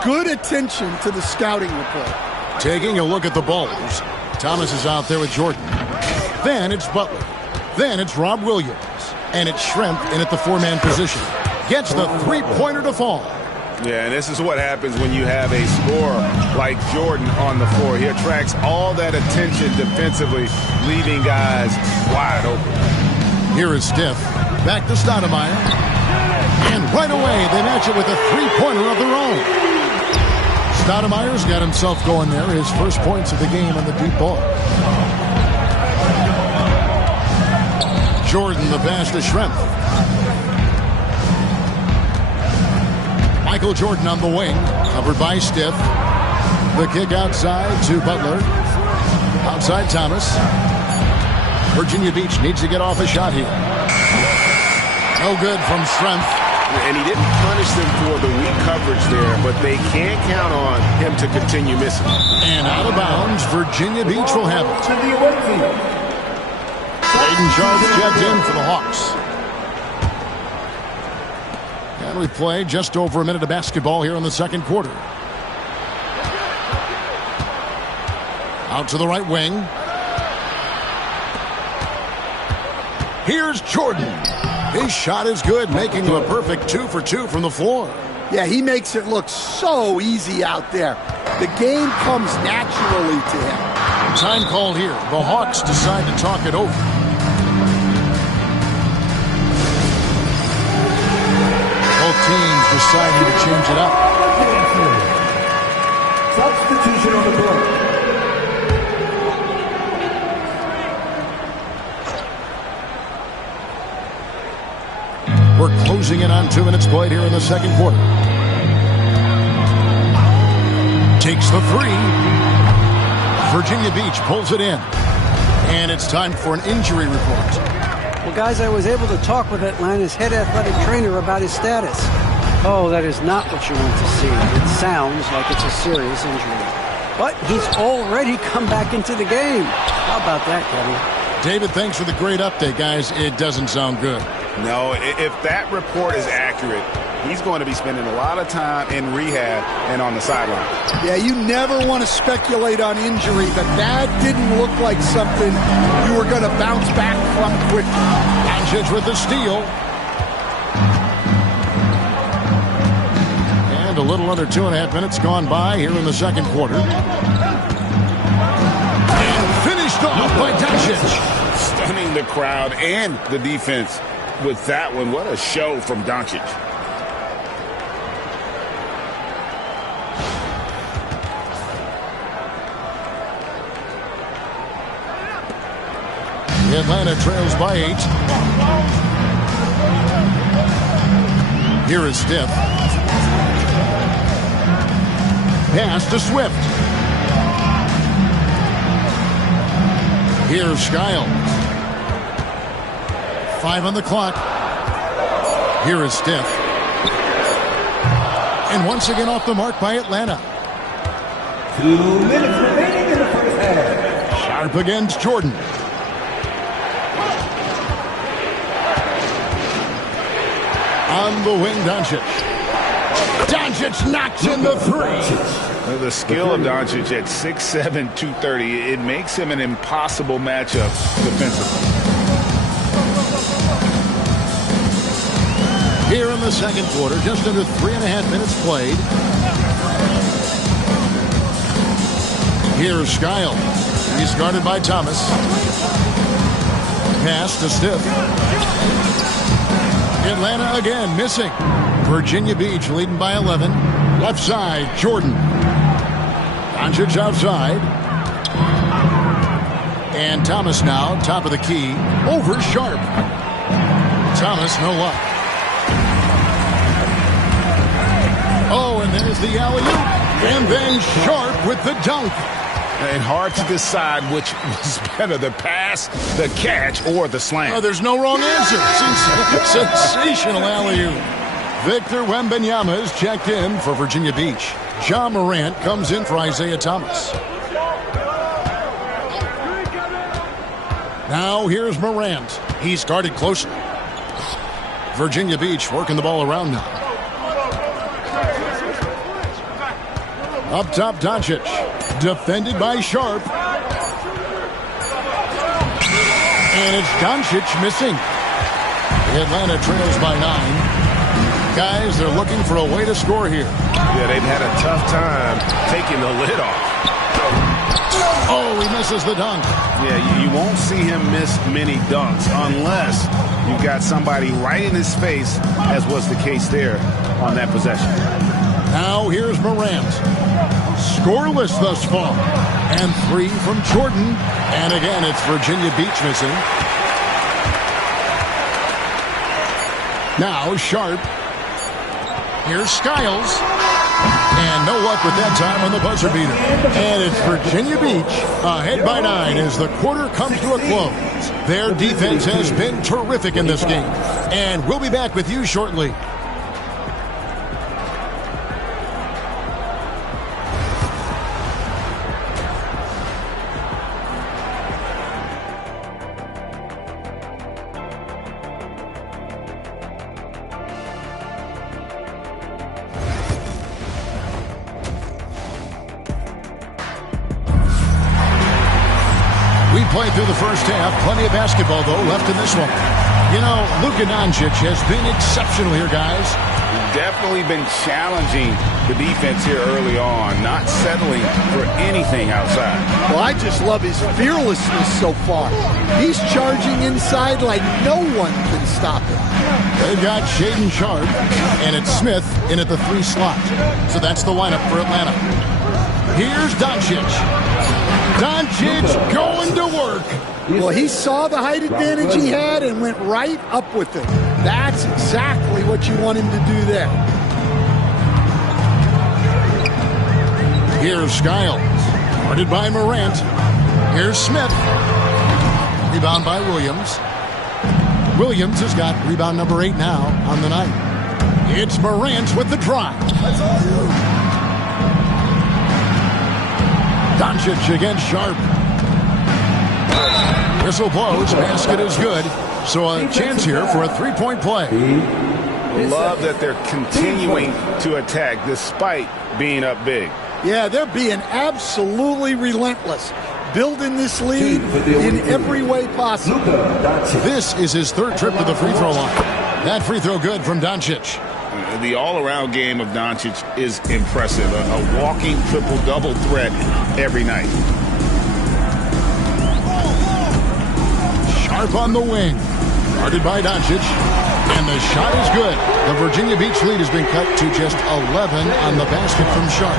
good attention to the scouting report. Taking a look at the Ballers. Thomas is out there with Jordan. Then it's Butler. Then it's Rob Williams. And it's Shrimp in at the 4-man position. Gets the three-pointer to fall. Yeah, and this is what happens when you have a scorer like Jordan on the floor. He attracts all that attention defensively, leaving guys wide open. Here is Stiff. Back to Stoudemire. And right away, they match it with a three-pointer of their own. Stoudemire's got himself going there. His first points of the game on the deep ball. Jordan, the pass to Shrimp. Michael Jordan on the wing, covered by Stiff. The kick outside to Butler. Outside Thomas. Virginia Beach needs to get off a shot here. No good from Shrimp. And he didn't punish them for the weak coverage there, but they can't count on him to continue missing. And out of bounds, Virginia Beach will have it. Aiden Sharp checked in for the Hawks. And we play just over a minute of basketball here in the second quarter. Out to the right wing. Here's Jordan. His shot is good, making him a perfect 2 for 2 from the floor. Yeah, he makes it look so easy out there. The game comes naturally to him. Time called here. The Hawks decide to talk it over. Both teams deciding to change it up. Substitution on the court. We're closing in on 2 minutes played here in the second quarter. Takes the three. Virginia Beach pulls it in. And it's time for an injury report. Well, guys, I was able to talk with Atlanta's head athletic trainer about his status. Oh, that is not what you want to see. It sounds like it's a serious injury. But he's already come back into the game. How about that, Kevin? David, thanks for the great update, guys. It doesn't sound good. No, if that report is accurate, he's going to be spending a lot of time in rehab and on the sideline. Yeah, you never want to speculate on injury, but that didn't look like something you were going to bounce back from quickly. Doncic with the steal. And a little under 2.5 minutes gone by here in the second quarter. And finished off by Doncic. Stunning the crowd and the defense with that one. What a show from Doncic. Atlanta trails by 8. Here is Stiff. Pass to Swift. Here's Skiles. 5 on the clock. Here is Stiff. And once again off the mark by Atlanta. 2 minutes remaining in the first half. Sharp against Jordan. On the wing, Doncic. Doncic knocks in the three. Well, the skill of Doncic at 6'7", 230, it makes him an impossible matchup defensively. Here in the second quarter, just under 3.5 minutes played. Here's Skiles. He's guarded by Thomas. Pass to Stiff. Atlanta again missing. Virginia Beach leading by 11. Left side, Jordan. Doncic outside. And Thomas now, top of the key, over Sharp. Thomas, no luck. Oh, and there's the alley-oop. And then Sharp with the dunk. And hard to decide which was better, the pass, the catch, or the slam. Oh, there's no wrong answer. Sensational alley-oop. Victor Wembanyama is checked in for Virginia Beach. John Morant comes in for Isaiah Thomas. Now here's Morant. He's guarded closely. Virginia Beach working the ball around now. Up top, Doncic. Defended by Sharp. And it's Doncic missing. Atlanta trails by 9. Guys, they're looking for a way to score here. Yeah, they've had a tough time taking the lid off. Oh, he misses the dunk. Yeah, you won't see him miss many dunks unless you've got somebody right in his face, as was the case there on that possession. Now here's Morant. Scoreless thus far. And 3 from Jordan. And again, it's Virginia Beach missing. Now Sharp. Here's Skiles. And no luck with that time on the buzzer beater. And it's Virginia Beach ahead by 9 as the quarter comes to a close. Their defense has been terrific in this game. And we'll be back with you shortly. Played through the first half. Plenty of basketball, though, left in this one. You know, Luka Doncic has been exceptional here, guys. Definitely been challenging the defense here early on, not settling for anything outside. Well, I just love his fearlessness so far. He's charging inside like no one can stop him. They've got Shaden Sharp, and it's Smith in at the 3 slot. So that's the lineup for Atlanta. Here's Doncic. Doncic going to work. Well, he saw the height advantage he had and went right up with it. That's exactly what you want him to do there. Here's Skiles. Guarded by Morant. Here's Smith. Rebound by Williams. Williams has got rebound number 8 now on the night. It's Morant with the drive. That's all you. Doncic against Sharp. Whistle blows. Basket is good. So a chance here for a 3-point play. Love that they're continuing to attack despite being up big. Yeah, they're being absolutely relentless. Building this lead in every way possible. This is his 3rd trip to the free throw line. That free throw good from Doncic. The all-around game of Doncic is impressive. A walking triple-double threat every night. Sharp on the wing. Guarded by Doncic. And the shot is good. The Virginia Beach lead has been cut to just 11 on the basket from Sharp.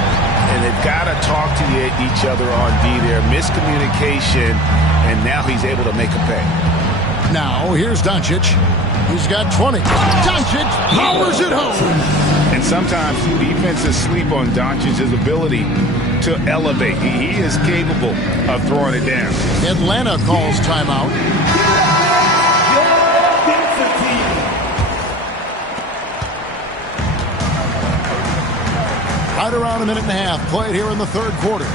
And they've got to talk to each other on D there. Miscommunication, and now he's able to make a pay. Now, here's Doncic. He's got 20. Doncic powers it home. And sometimes defenses sleep on Doncic's ability to elevate. He is capable of throwing it down. Atlanta calls timeout. Right around a minute and a half played here in the 3rd quarter.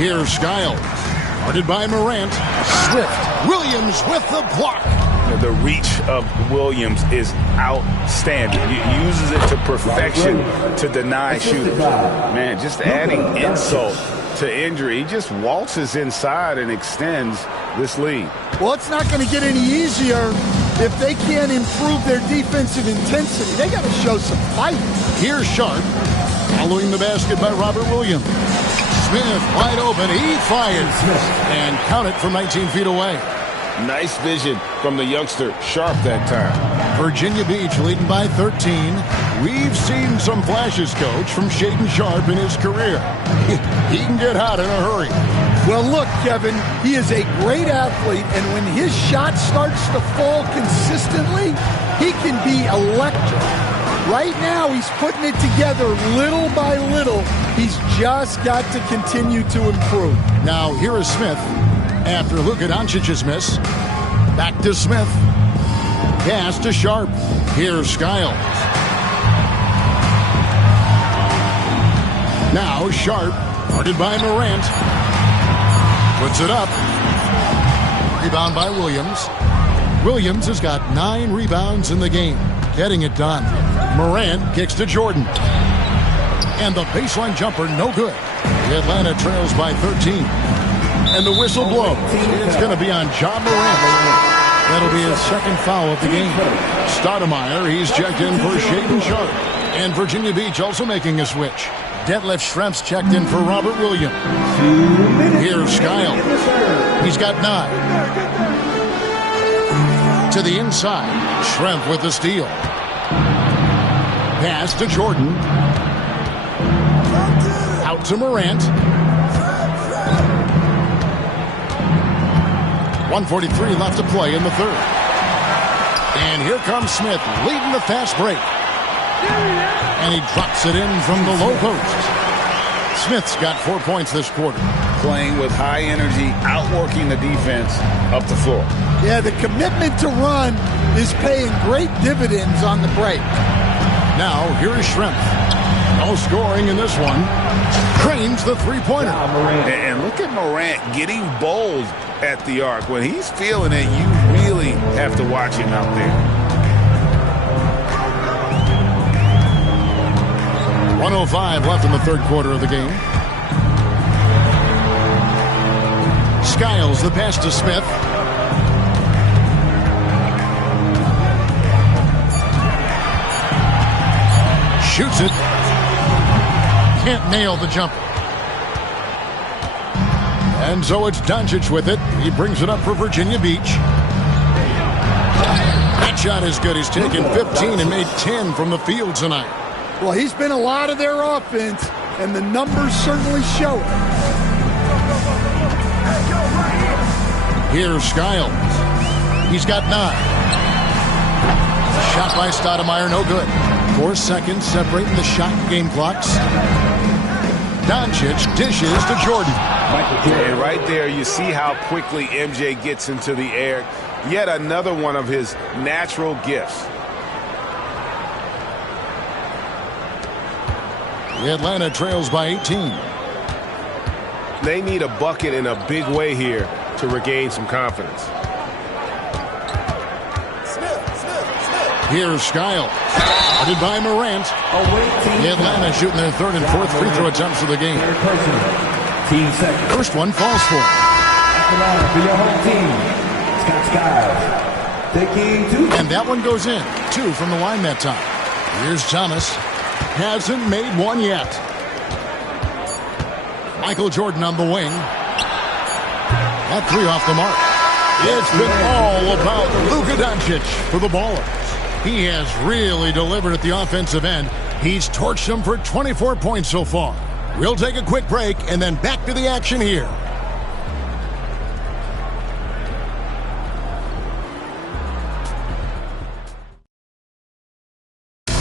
Here's Skiles. Guarded by Morant. Swift. Williams with the block. The reach of Williams is outstanding. He uses it to perfection to deny shooters. Man, just adding insult to injury. He just waltzes inside and extends this lead. Well, it's not going to get any easier if they can't improve their defensive intensity. They got to show some fight. Here's Sharp. Following the basket by Robert Williams. Smith wide open. He fires. And count it from 19 feet away. Nice vision from the youngster Sharp that time. Virginia Beach leading by 13. We've seen some flashes, Coach, from Shaden Sharp in his career. He can get hot in a hurry. Well, look, Kevin, he is a great athlete, and when his shot starts to fall consistently, he can be electric. Right now, he's putting it together little by little. He's just got to continue to improve. Now, here is Smith. After Luka Doncic's miss, back to Smith. Pass to Sharp. Here's Skiles. Now Sharp, guarded by Morant. Puts it up. Rebound by Williams. Williams has got 9 rebounds in the game. Getting it done. Morant kicks to Jordan. And the baseline jumper, no good. Atlanta trails by 13. And the whistle blows. It's going to be on John Morant. That'll be his 2nd foul of the game. Stoudemire, he's checked in for Shaden Sharp. And Virginia Beach also making a switch. Detlef Schrempf's checked in for Robert Williams. Here's Skiles. He's got 9. To the inside. Schrempf with the steal. Pass to Jordan. Out to Morant. 1:43 left to play in the 3rd. And here comes Smith leading the fast break. And he drops it in from the low post. Smith's got 4 points this quarter. Playing with high energy, outworking the defense up the floor. Yeah, the commitment to run is paying great dividends on the break. Now, here is Schrempf. No scoring in this one. Cranes the 3-pointer. And look at Morant getting bold at the arc. When he's feeling it, you really have to watch him out there. 1:05 left in the 3rd quarter of the game. Skiles the pass to Smith. Shoots it. Can't nail the jumper. And so it's Doncic with it. He brings it up for Virginia Beach. That shot is good. He's taken 15 and made 10 from the field tonight. Well, he's been a lot of their offense, and the numbers certainly show it. Here's Skiles. He's got 9. Shot by Stoudemire, no good. 4 seconds separating the shot and game clocks. Doncic dishes to Jordan. And right there, you see how quickly MJ gets into the air. Yet another one of his natural gifts. Atlanta trails by 18. They need a bucket in a big way here to regain some confidence. Here's Skiles. Guarded by Morant. Atlanta shooting their 3rd and 4th free throw attempts of the game. First one falls for him. And that one goes in. 2 from the line that time. Here's Thomas. Hasn't made one yet. Michael Jordan on the wing. That 3 off the mark. It's been all about Luka Doncic for the Ballers. He has really delivered at the offensive end. He's torched them for 24 points so far. We'll take a quick break and then back to the action here.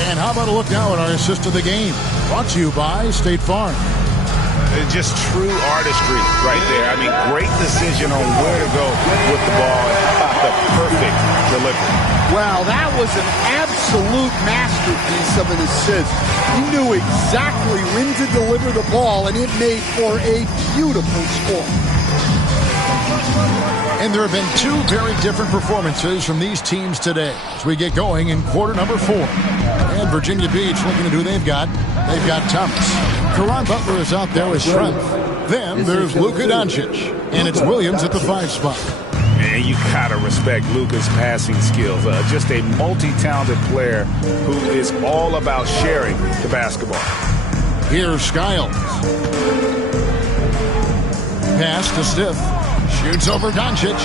And how about a look now at our assist of the game? Brought to you by State Farm. It's just true artistry right there. I mean, great decision on where to go with the ball and the perfect delivery. Well, that was an absolute masterpiece of an assist. He knew exactly when to deliver the ball, and it made for a beautiful score. And there have been 2 very different performances from these teams today as we get going in quarter number 4. And Virginia Beach looking at who they've got. They've got Thomas. Caron Butler is out there with strength. Then there's Luka Doncic. And it's Williams at the 5 spot. And you gotta respect Luka's passing skills. Just a multi-talented player who is all about sharing the basketball. Here's Skiles. Pass to Stiff. Shoots over Doncic.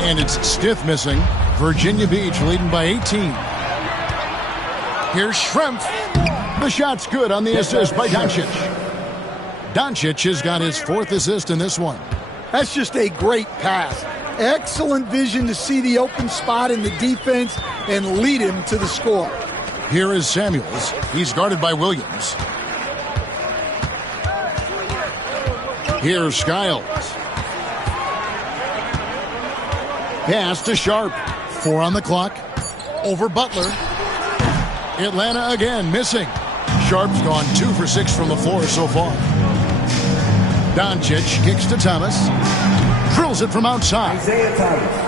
And it's Stiff missing. Virginia Beach leading by 18. Here's Schrempf. The shot's good on the assist by Doncic. Doncic has got his 4th assist in this one. That's just a great pass. Excellent vision to see the open spot in the defense and lead him to the score. Here is Samuels. He's guarded by Williams. Here's Skiles. Pass to Sharp. 4 on the clock. Over Butler. Atlanta again missing. Sharp's gone 2 for 6 from the floor so far. Doncic kicks to Thomas. Drills it from outside.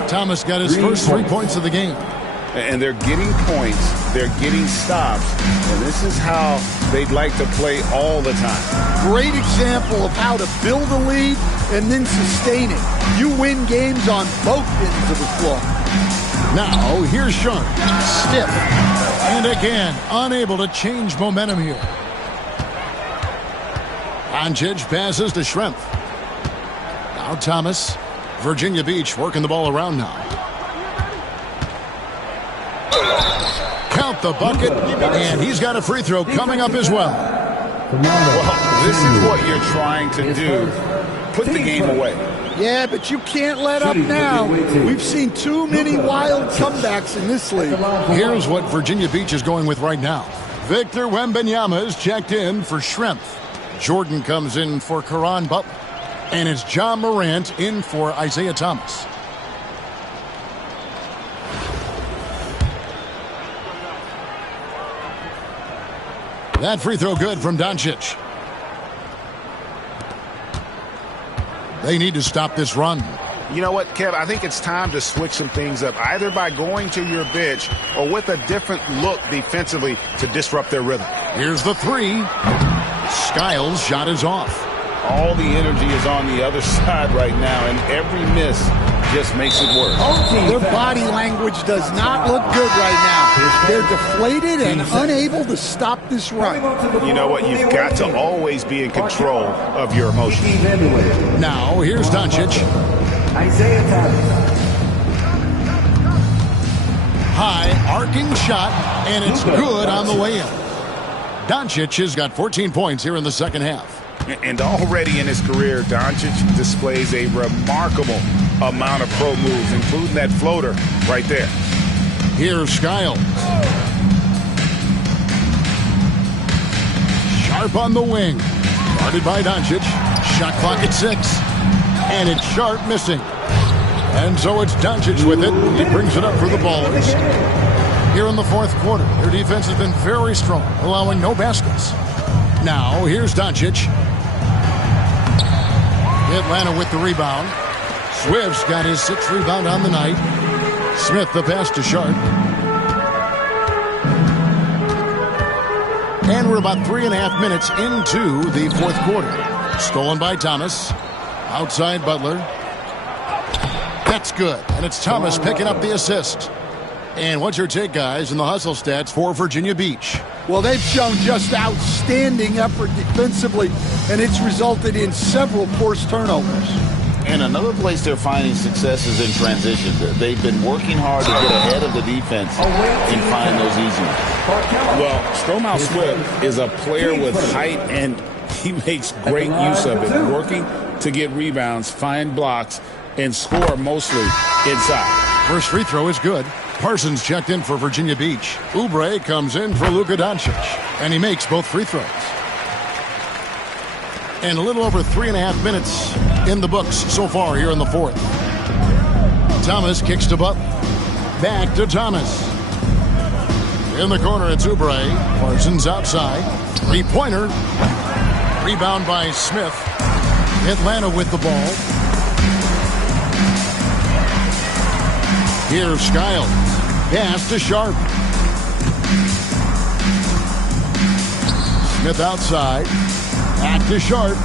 Thomas got his first 3 points of the game. And they're getting points. They're getting stops. And this is how they'd like to play all the time. Great example of how to build a lead and then sustain it. You win games on both ends of the floor. Now, here's Sharp. Stiff. And again, unable to change momentum here. Doncic passes to Schrempf. Now Thomas. Virginia Beach working the ball around now. Count the bucket, and he's got a free throw coming up as well. Well, this is what you're trying to do. Put the game away. Yeah, but you can't let up now. We've seen too many wild comebacks in this league. Here's what Virginia Beach is going with right now. Victor Wembanyama is checked in for Schrempf. Jordan comes in for Caron Butler. And it's John Morant in for Isaiah Thomas. That free throw good from Doncic. They need to stop this run. You know what, Kev? I think it's time to switch some things up, either by going to your bench or with a different look defensively to disrupt their rhythm. Here's the 3. Skiles' shot is off. All the energy is on the other side right now, and every miss just makes it worse. Their body language does not look good right now. They're deflated and unable to stop this run. You know what? You've got to always be in control of your emotions. Now, here's Doncic. Isaiah Thomas. High, arcing shot, and it's good on the way in. Doncic has got 14 points here in the second half. And already in his career, Doncic displays a remarkable amount of pro moves, including that floater right there. Here's Skiles. Sharp on the wing. Guarded by Doncic. Shot clock at 6. And it's Sharp missing. And so it's Doncic with it. He brings it up for the Ballers. Here in the fourth quarter, their defense has been very strong, allowing no baskets. Now, here's Doncic. Atlanta with the rebound. Swift's got his 6th rebound on the night. Smith the pass to Sharp. And we're about 3.5 minutes into the fourth quarter. Stolen by Thomas. Outside Butler. That's good. And it's Thomas picking up the assist. And what's your take, guys, in the hustle stats for Virginia Beach? Well, they've shown just outstanding effort defensively, and it's resulted in several forced turnovers. And another place they're finding success is in transition. They've been working hard to get ahead of the defense and find those easy ones. Well, Stromile Swift is a player with height, and he makes great use of it, working to get rebounds, find blocks, and score mostly inside. First free throw is good. Parsons checked in for Virginia Beach. Oubre comes in for Luka Doncic, and he makes both free throws. And a little over 3.5 minutes in the books so far here in the fourth. Thomas kicks to Butler. Back to Thomas. In the corner, it's Oubre. Parsons outside. Three-pointer. Rebound by Smith. Atlanta with the ball. Here's Skiles. Pass to Sharp. Smith outside. Back to Sharp.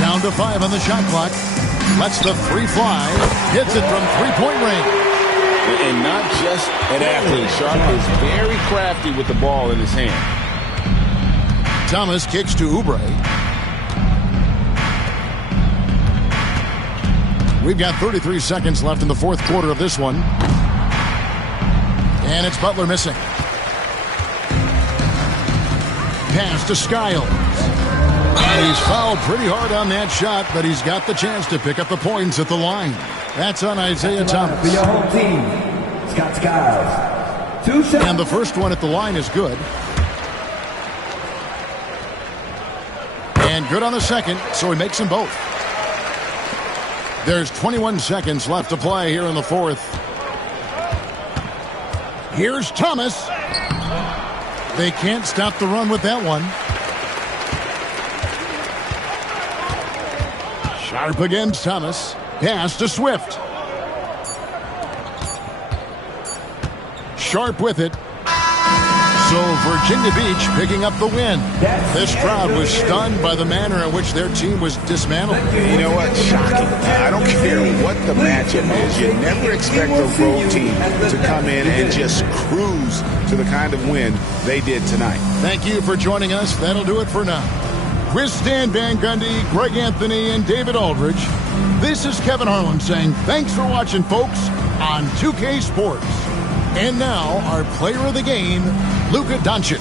Down to 5 on the shot clock. Lets the 3 fly. Hits it from 3-point range. And not just an athlete. Sharp is very crafty with the ball in his hand. Thomas kicks to Oubre. We've got 33 seconds left in the fourth quarter of this one. And it's Butler missing. Pass to Skiles. And he's fouled pretty hard on that shot, but he's got the chance to pick up the points at the line. That's on Isaiah Thomas. For your home team, Scott Skiles. 2 shots. And the first one at the line is good. And good on the second, so he makes them both. There's 21 seconds left to play here in the fourth. Here's Thomas. They can't stop the run with that one. Sharp against Thomas. Pass to Swift. Sharp with it. So Virginia Beach picking up the win. This crowd was stunned by the manner in which their team was dismantled. You know what? Shocking. I don't care what the matchup is. You never expect a road team to come in and just cruise to the kind of win they did tonight. Thank you for joining us. That'll do it for now. With Stan Van Gundy, Greg Anthony, and David Aldridge, this is Kevin Harlan saying thanks for watching, folks, on 2K Sports. And now, our player of the game, Luka Doncic.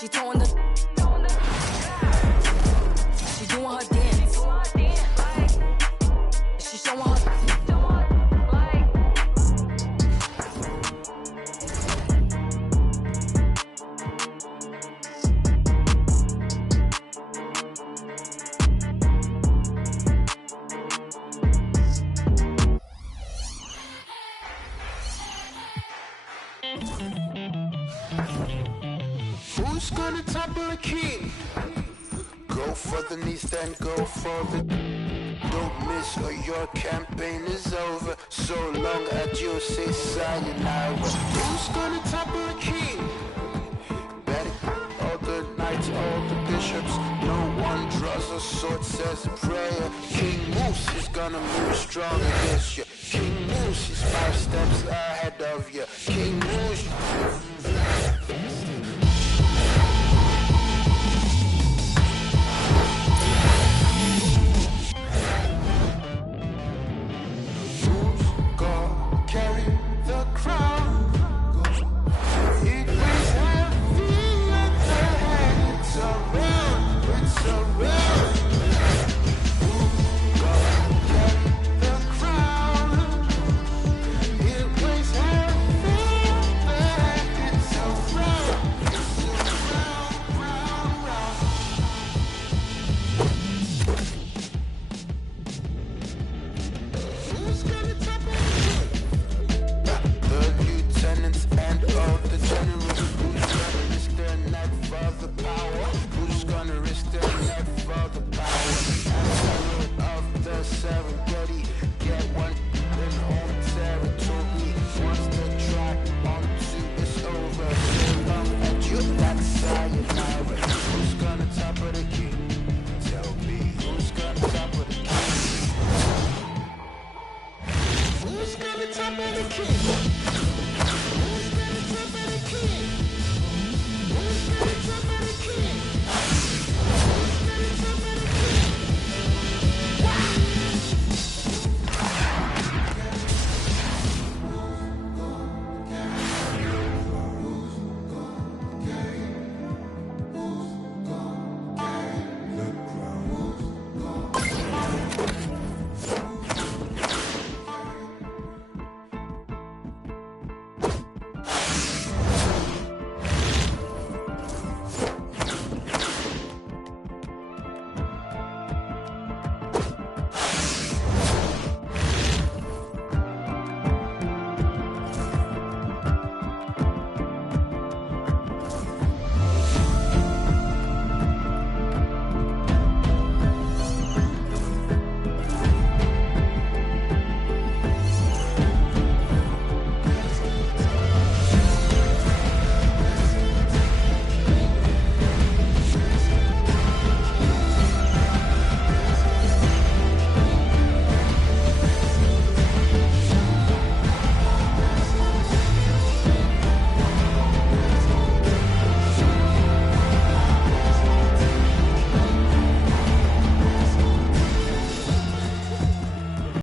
She throwing the. She doing her dance. She showing her. Who's gonna topple a king? Go for the knees, then go for the. Don't miss or your campaign is over. So long, adieu, say sayonara. Who's gonna topple a king? Better all the knights, all the bishops. No one draws a sword, says a prayer. King Moose is gonna move strong against you. King Moose is 5 steps ahead of you. King Moose.